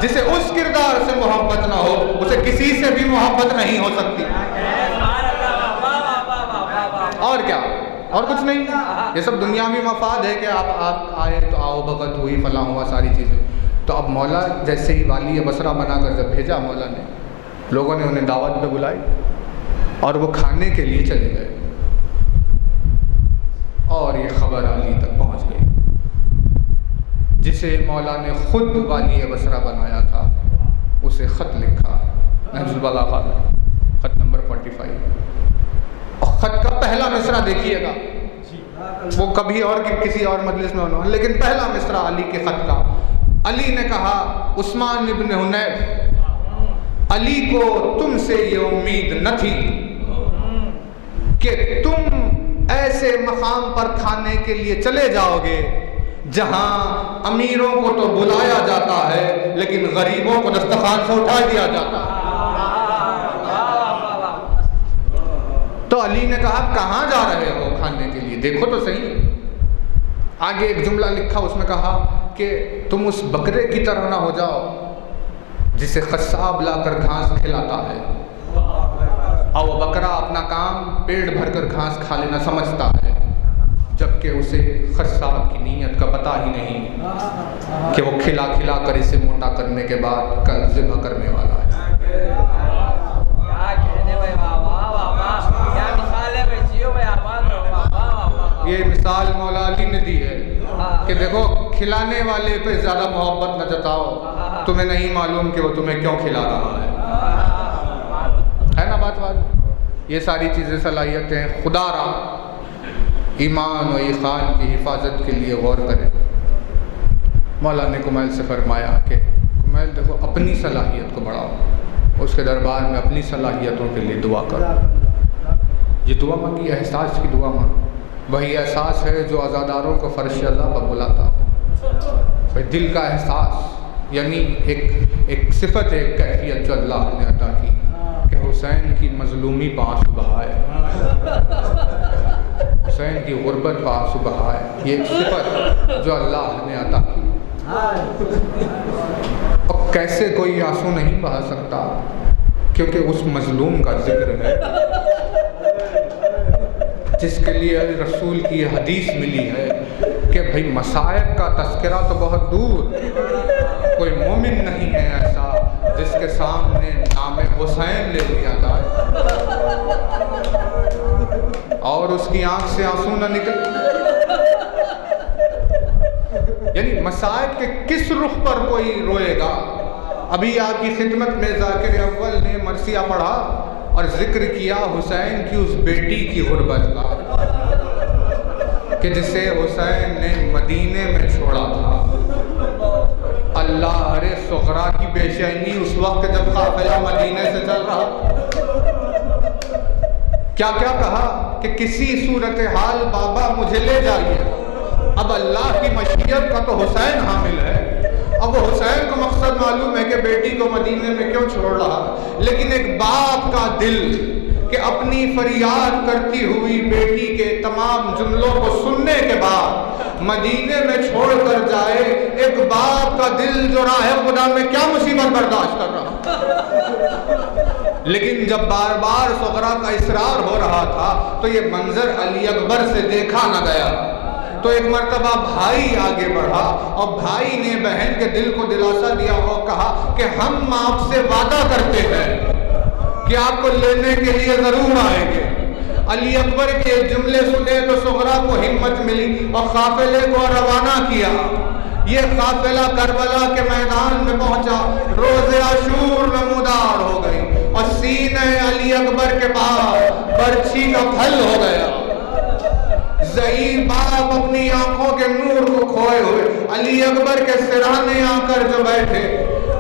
जिसे उस किरदार से मोहब्बत ना हो उसे किसी से भी मोहब्बत नहीं हो सकती। और क्या, और कुछ नहीं। ये सब दुनियावी मफाद है कि आप आए तो आओ भगत हुई, फला हुआ, सारी चीज़ें। तो अब मौला जैसे ही वाली बसरा बनाकर जब भेजा मौला ने, लोगों ने उन्हें दावत पे बुलाई और वो खाने के लिए चले गए और ये खबर अली तक पहुंच गई। जिसे मौला ने खुद वाली बसरा बनाया था उसे ख़त लिखा नहजुल बलागा में, ख़त नंबर 45। और ख़त का पहला मिसरा देखिएगा, वो कभी और किसी और मजलिस में होना, लेकिन पहला मिसरा अली के ख़त का। अली ने कहा, उस्मान इब्न हुनैफ, अली को तुमसे ये उम्मीद न थी कि तुम ऐसे मकाम पर खाने के लिए चले जाओगे जहां अमीरों को तो बुलाया जाता है लेकिन गरीबों को दस्तरखान से उठा दिया जाता है। तो अली ने कहा, कहाँ जा रहे हो खाने के लिए, देखो तो सही। आगे एक जुमला लिखा, उसमें कहा कि तुम उस बकरे की तरह ना हो जाओ जिसे कस्साब लाकर घास खिलाता है और वो बकरा अपना काम पेट भरकर घास खा लेना समझता है, जबकि उसे कस्साब की नीयत का पता ही नहीं कि वो खिला खिला कर इसे मोटा करने के बाद कल ज़िब्ह करने वाला है। ये मिसाल मौला अली ने दी है कि देखो, खिलाने वाले पे ज़्यादा मोहब्बत न जताओ, तुम्हें नहीं मालूम कि वो तुम्हें क्यों खिला रहा है ना बात। ये सारी चीज़ें सलाहियतें खुदारा ईमान और ईखान की हिफाजत के लिए गौर करें। मौला ने कुमैल से फरमाया कि कुमैल देखो, अपनी सलाहियत को बढ़ाओ, उसके दरबार में अपनी सलाहियतों के लिए दुआ करो। ये दुआ मांगी, एहसास की दुआ मांगी। वही एहसास है जो अज़ादारों को फ़र्श अज़ा पर बुलाता। भाई दिल का एहसास, यानी एक सिफत है, एक कैफियत जो अल्लाह ने अता की कि हुसैन की मज़लूमी पर आंसू बहाए, हुसैन की गुर्बत पर आंसू बहाए। ये एक सिफत जो अल्लाह ने अता की। और कैसे कोई आंसू नहीं बहा सकता, क्योंकि उस मज़लूम का जिक्र है जिसके लिए रसूल की हदीस मिली है कि भाई मसाइब का तस्करा तो बहुत दूर, कोई मोमिन नहीं है ऐसा जिसके सामने नाम हुसैन ले लिया जाए और उसकी आंख से आंसू न निकले। यानी मसाइब के किस रुख पर कोई रोएगा। अभी आपकी खिदमत में ज़ाकिर अव्वल ने मरसिया पढ़ा और जिक्र किया हुसैन की उस बेटी की गुर्बत का कि जिसे हुसैन ने मदीने में छोड़ा था। अल्लाह अरे सुगरा की बेचैनी उस वक्त जब काफिला मदीने से चल रहा, क्या क्या कहा कि किसी सूरत हाल बाबा मुझे ले जाइए। अब अल्लाह की मशीयत का तो हुसैन हामिल है, अब वो हुसैन को मकसद मालूम है कि बेटी को मदीने में क्यों छोड़ रहा, लेकिन एक बाप का दिल कि अपनी फरियाद करती हुई बेटी के तमाम जुमलों को सुनने के बाद मदीने में छोड़ कर जाए, एक बाप का दिल जो राह खुदा में क्या मुसीबत बर्दाश्त कर रहा। लेकिन जब बार बार सुगरा का इसरार हो रहा था तो ये मंजर अली अकबर से देखा न गया। तो एक मर्तबा भाई आगे बढ़ा और भाई ने बहन के दिल को दिलासा दिया और कहा कि हम आपसे वादा करते हैं कि आपको लेने के लिए जरूर आएंगे। अली अकबर के जुमले सुने तो सुगरा को हिम्मत मिली और काफिले को रवाना किया। ये काफिला करबला के मैदान में पहुंचा, रोज़े आशूर नमूदार हो गई और सीने अली अकबर के पास बर्छी का फल हो गया। ज़ईफ़ बाप अपनी आंखों के नूर को खोए हुए अली अकबर के सिरहाने आकर जो बैठे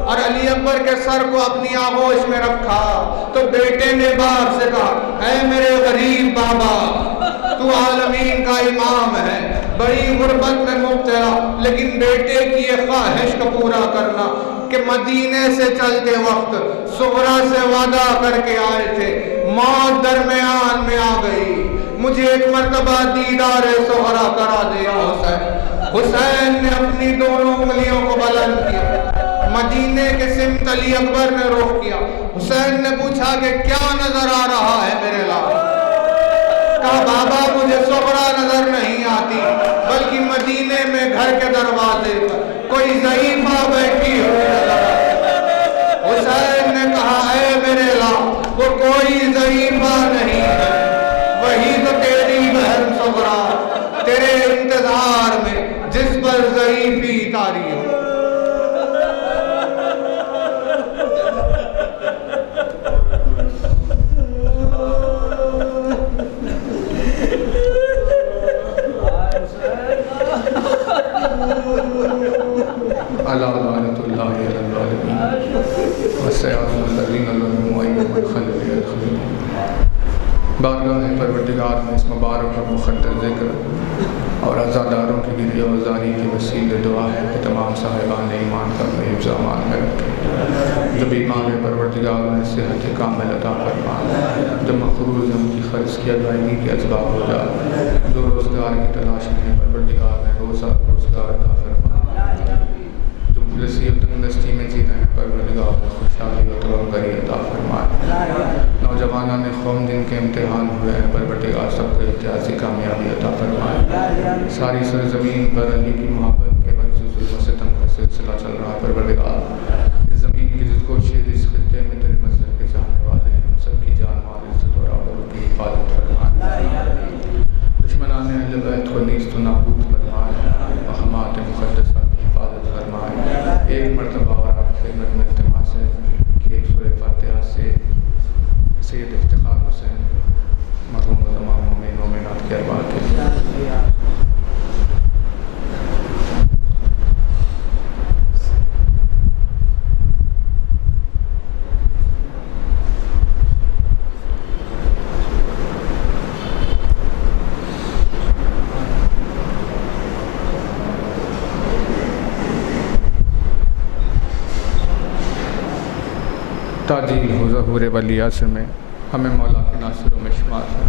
और अली अकबर के सर को अपनी आगोश में रखा तो बेटे ने बाप से कहा, ऐ मेरे गरीब बाबा, तू आलमीन का इमाम है, बड़ी गुर्बत में मुब्तला, लेकिन बेटे की ये ख्वाहिश को पूरा करना कि मदीने से चलते वक्त सुगरा से वादा करके आए थे, मौत दरमियान में आ गई, मुझे एक मर्तबा दीदार सुगरा करा दिया हुसैन। हुसैन ने अपनी दोनों उंगलियों को बुलंद किया, मदीने के सिमत अली अकबर ने रोक किया। हुसैन ने पूछा कि क्या नजर आ रहा है मेरे लाल? कहा, बाबा मुझे सुगरा नजर नहीं आती, बल्कि मदीने में घर के दरवाजे पर कोई ज़ईफ़ा बैठी हुई नजर आती। हुसैन ने कहा, ऐ मेरे लाल, वो कोई ज़ईफ़ा नहीं है, वही तो तेरी बहन सुगरा तेरे इंतजार में जिस पर ज़ईफ़ी तारी हो। बारगाह परवरदिगार में इस मुबारक और मुक़द्दस ज़िक्र और अज़ादारों की गिरिया वज़ारी की वसीले दुआ है कि तमाम साहिबान ईमान का अपने इल्ज़ामान में रखें। जब ईमान परवरदिगार में सेहत कामिल अता फरमाए, जब मखरूज़ उनकी ख़र्च की अदायगी के असबाब हो जाए, जो रोज़गार की तलाश में परवरदिगार में रोज़गार अता फरमाए, जो मुफ़लिसी और तंगदस्ती में जी रहे हैं परवरदिगार में खुशहाली और तवक्कुल अता फरमाए। नौजवाना ने कौम दिन के इम्तिहान हुए हैं, परवरदिगार सबको इम्तियाज़ी कामयाबी अता फरमाए। सारी सरज़मीन पर अली की मोहब्बत के वजह से सितम का सिलसिला चल रहा है, परवरदिगार इस ज़मीन की जिसको शेर इस खित्ते में तेरे मज़हब के चाहने वाले हैं, हम सब की जान माल इज़्ज़त और आबरू की हिफाजत फरमाए। दुश्मनाने अहले बैत को नीस्त व नाबूद फरमाए, महमात मुक़द्दसा की हिफाजत फरमाए। एक मरतबा और आपकी खिदमत में इल्तिमास है कि एक सूरह फातिहा से सैयद इफ्तिखार हुसैन मरहूम तमाम मोमिन मोमिनात के अरवाह के ताजील हो ज़हूर वली असर में हमें मौला के नासिरों में शुमार है।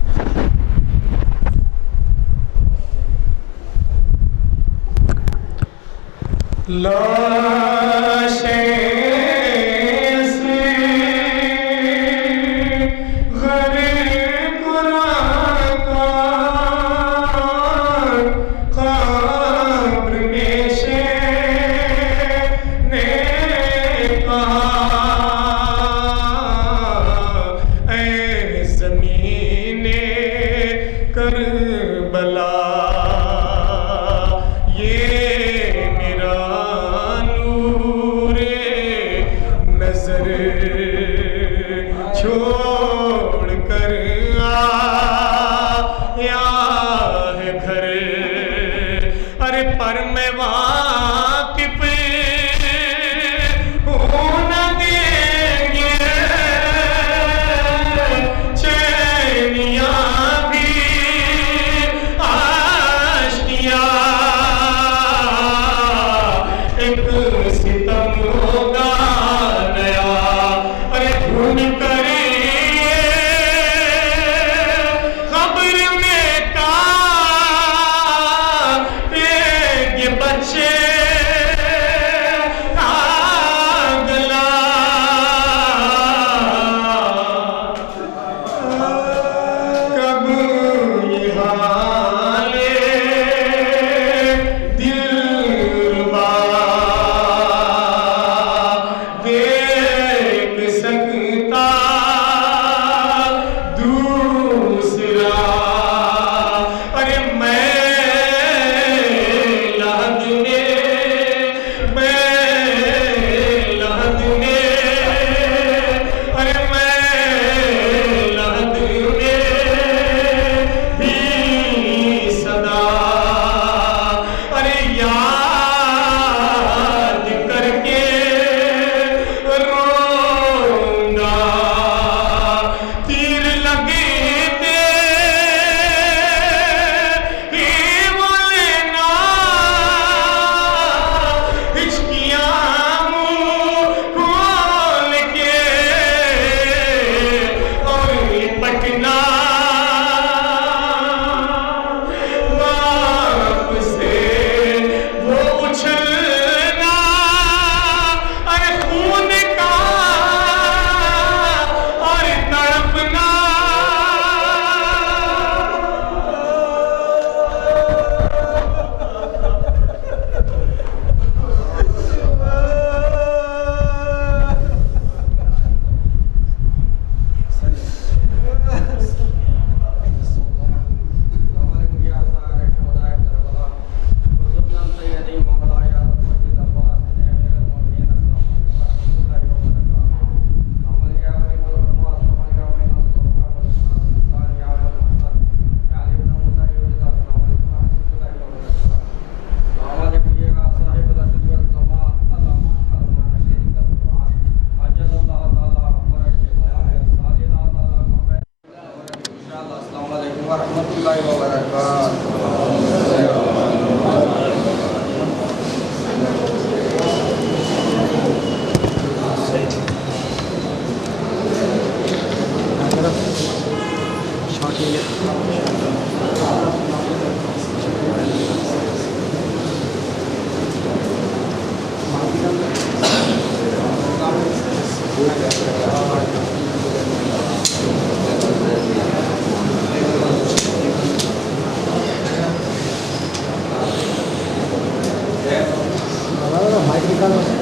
बच्चे निकालो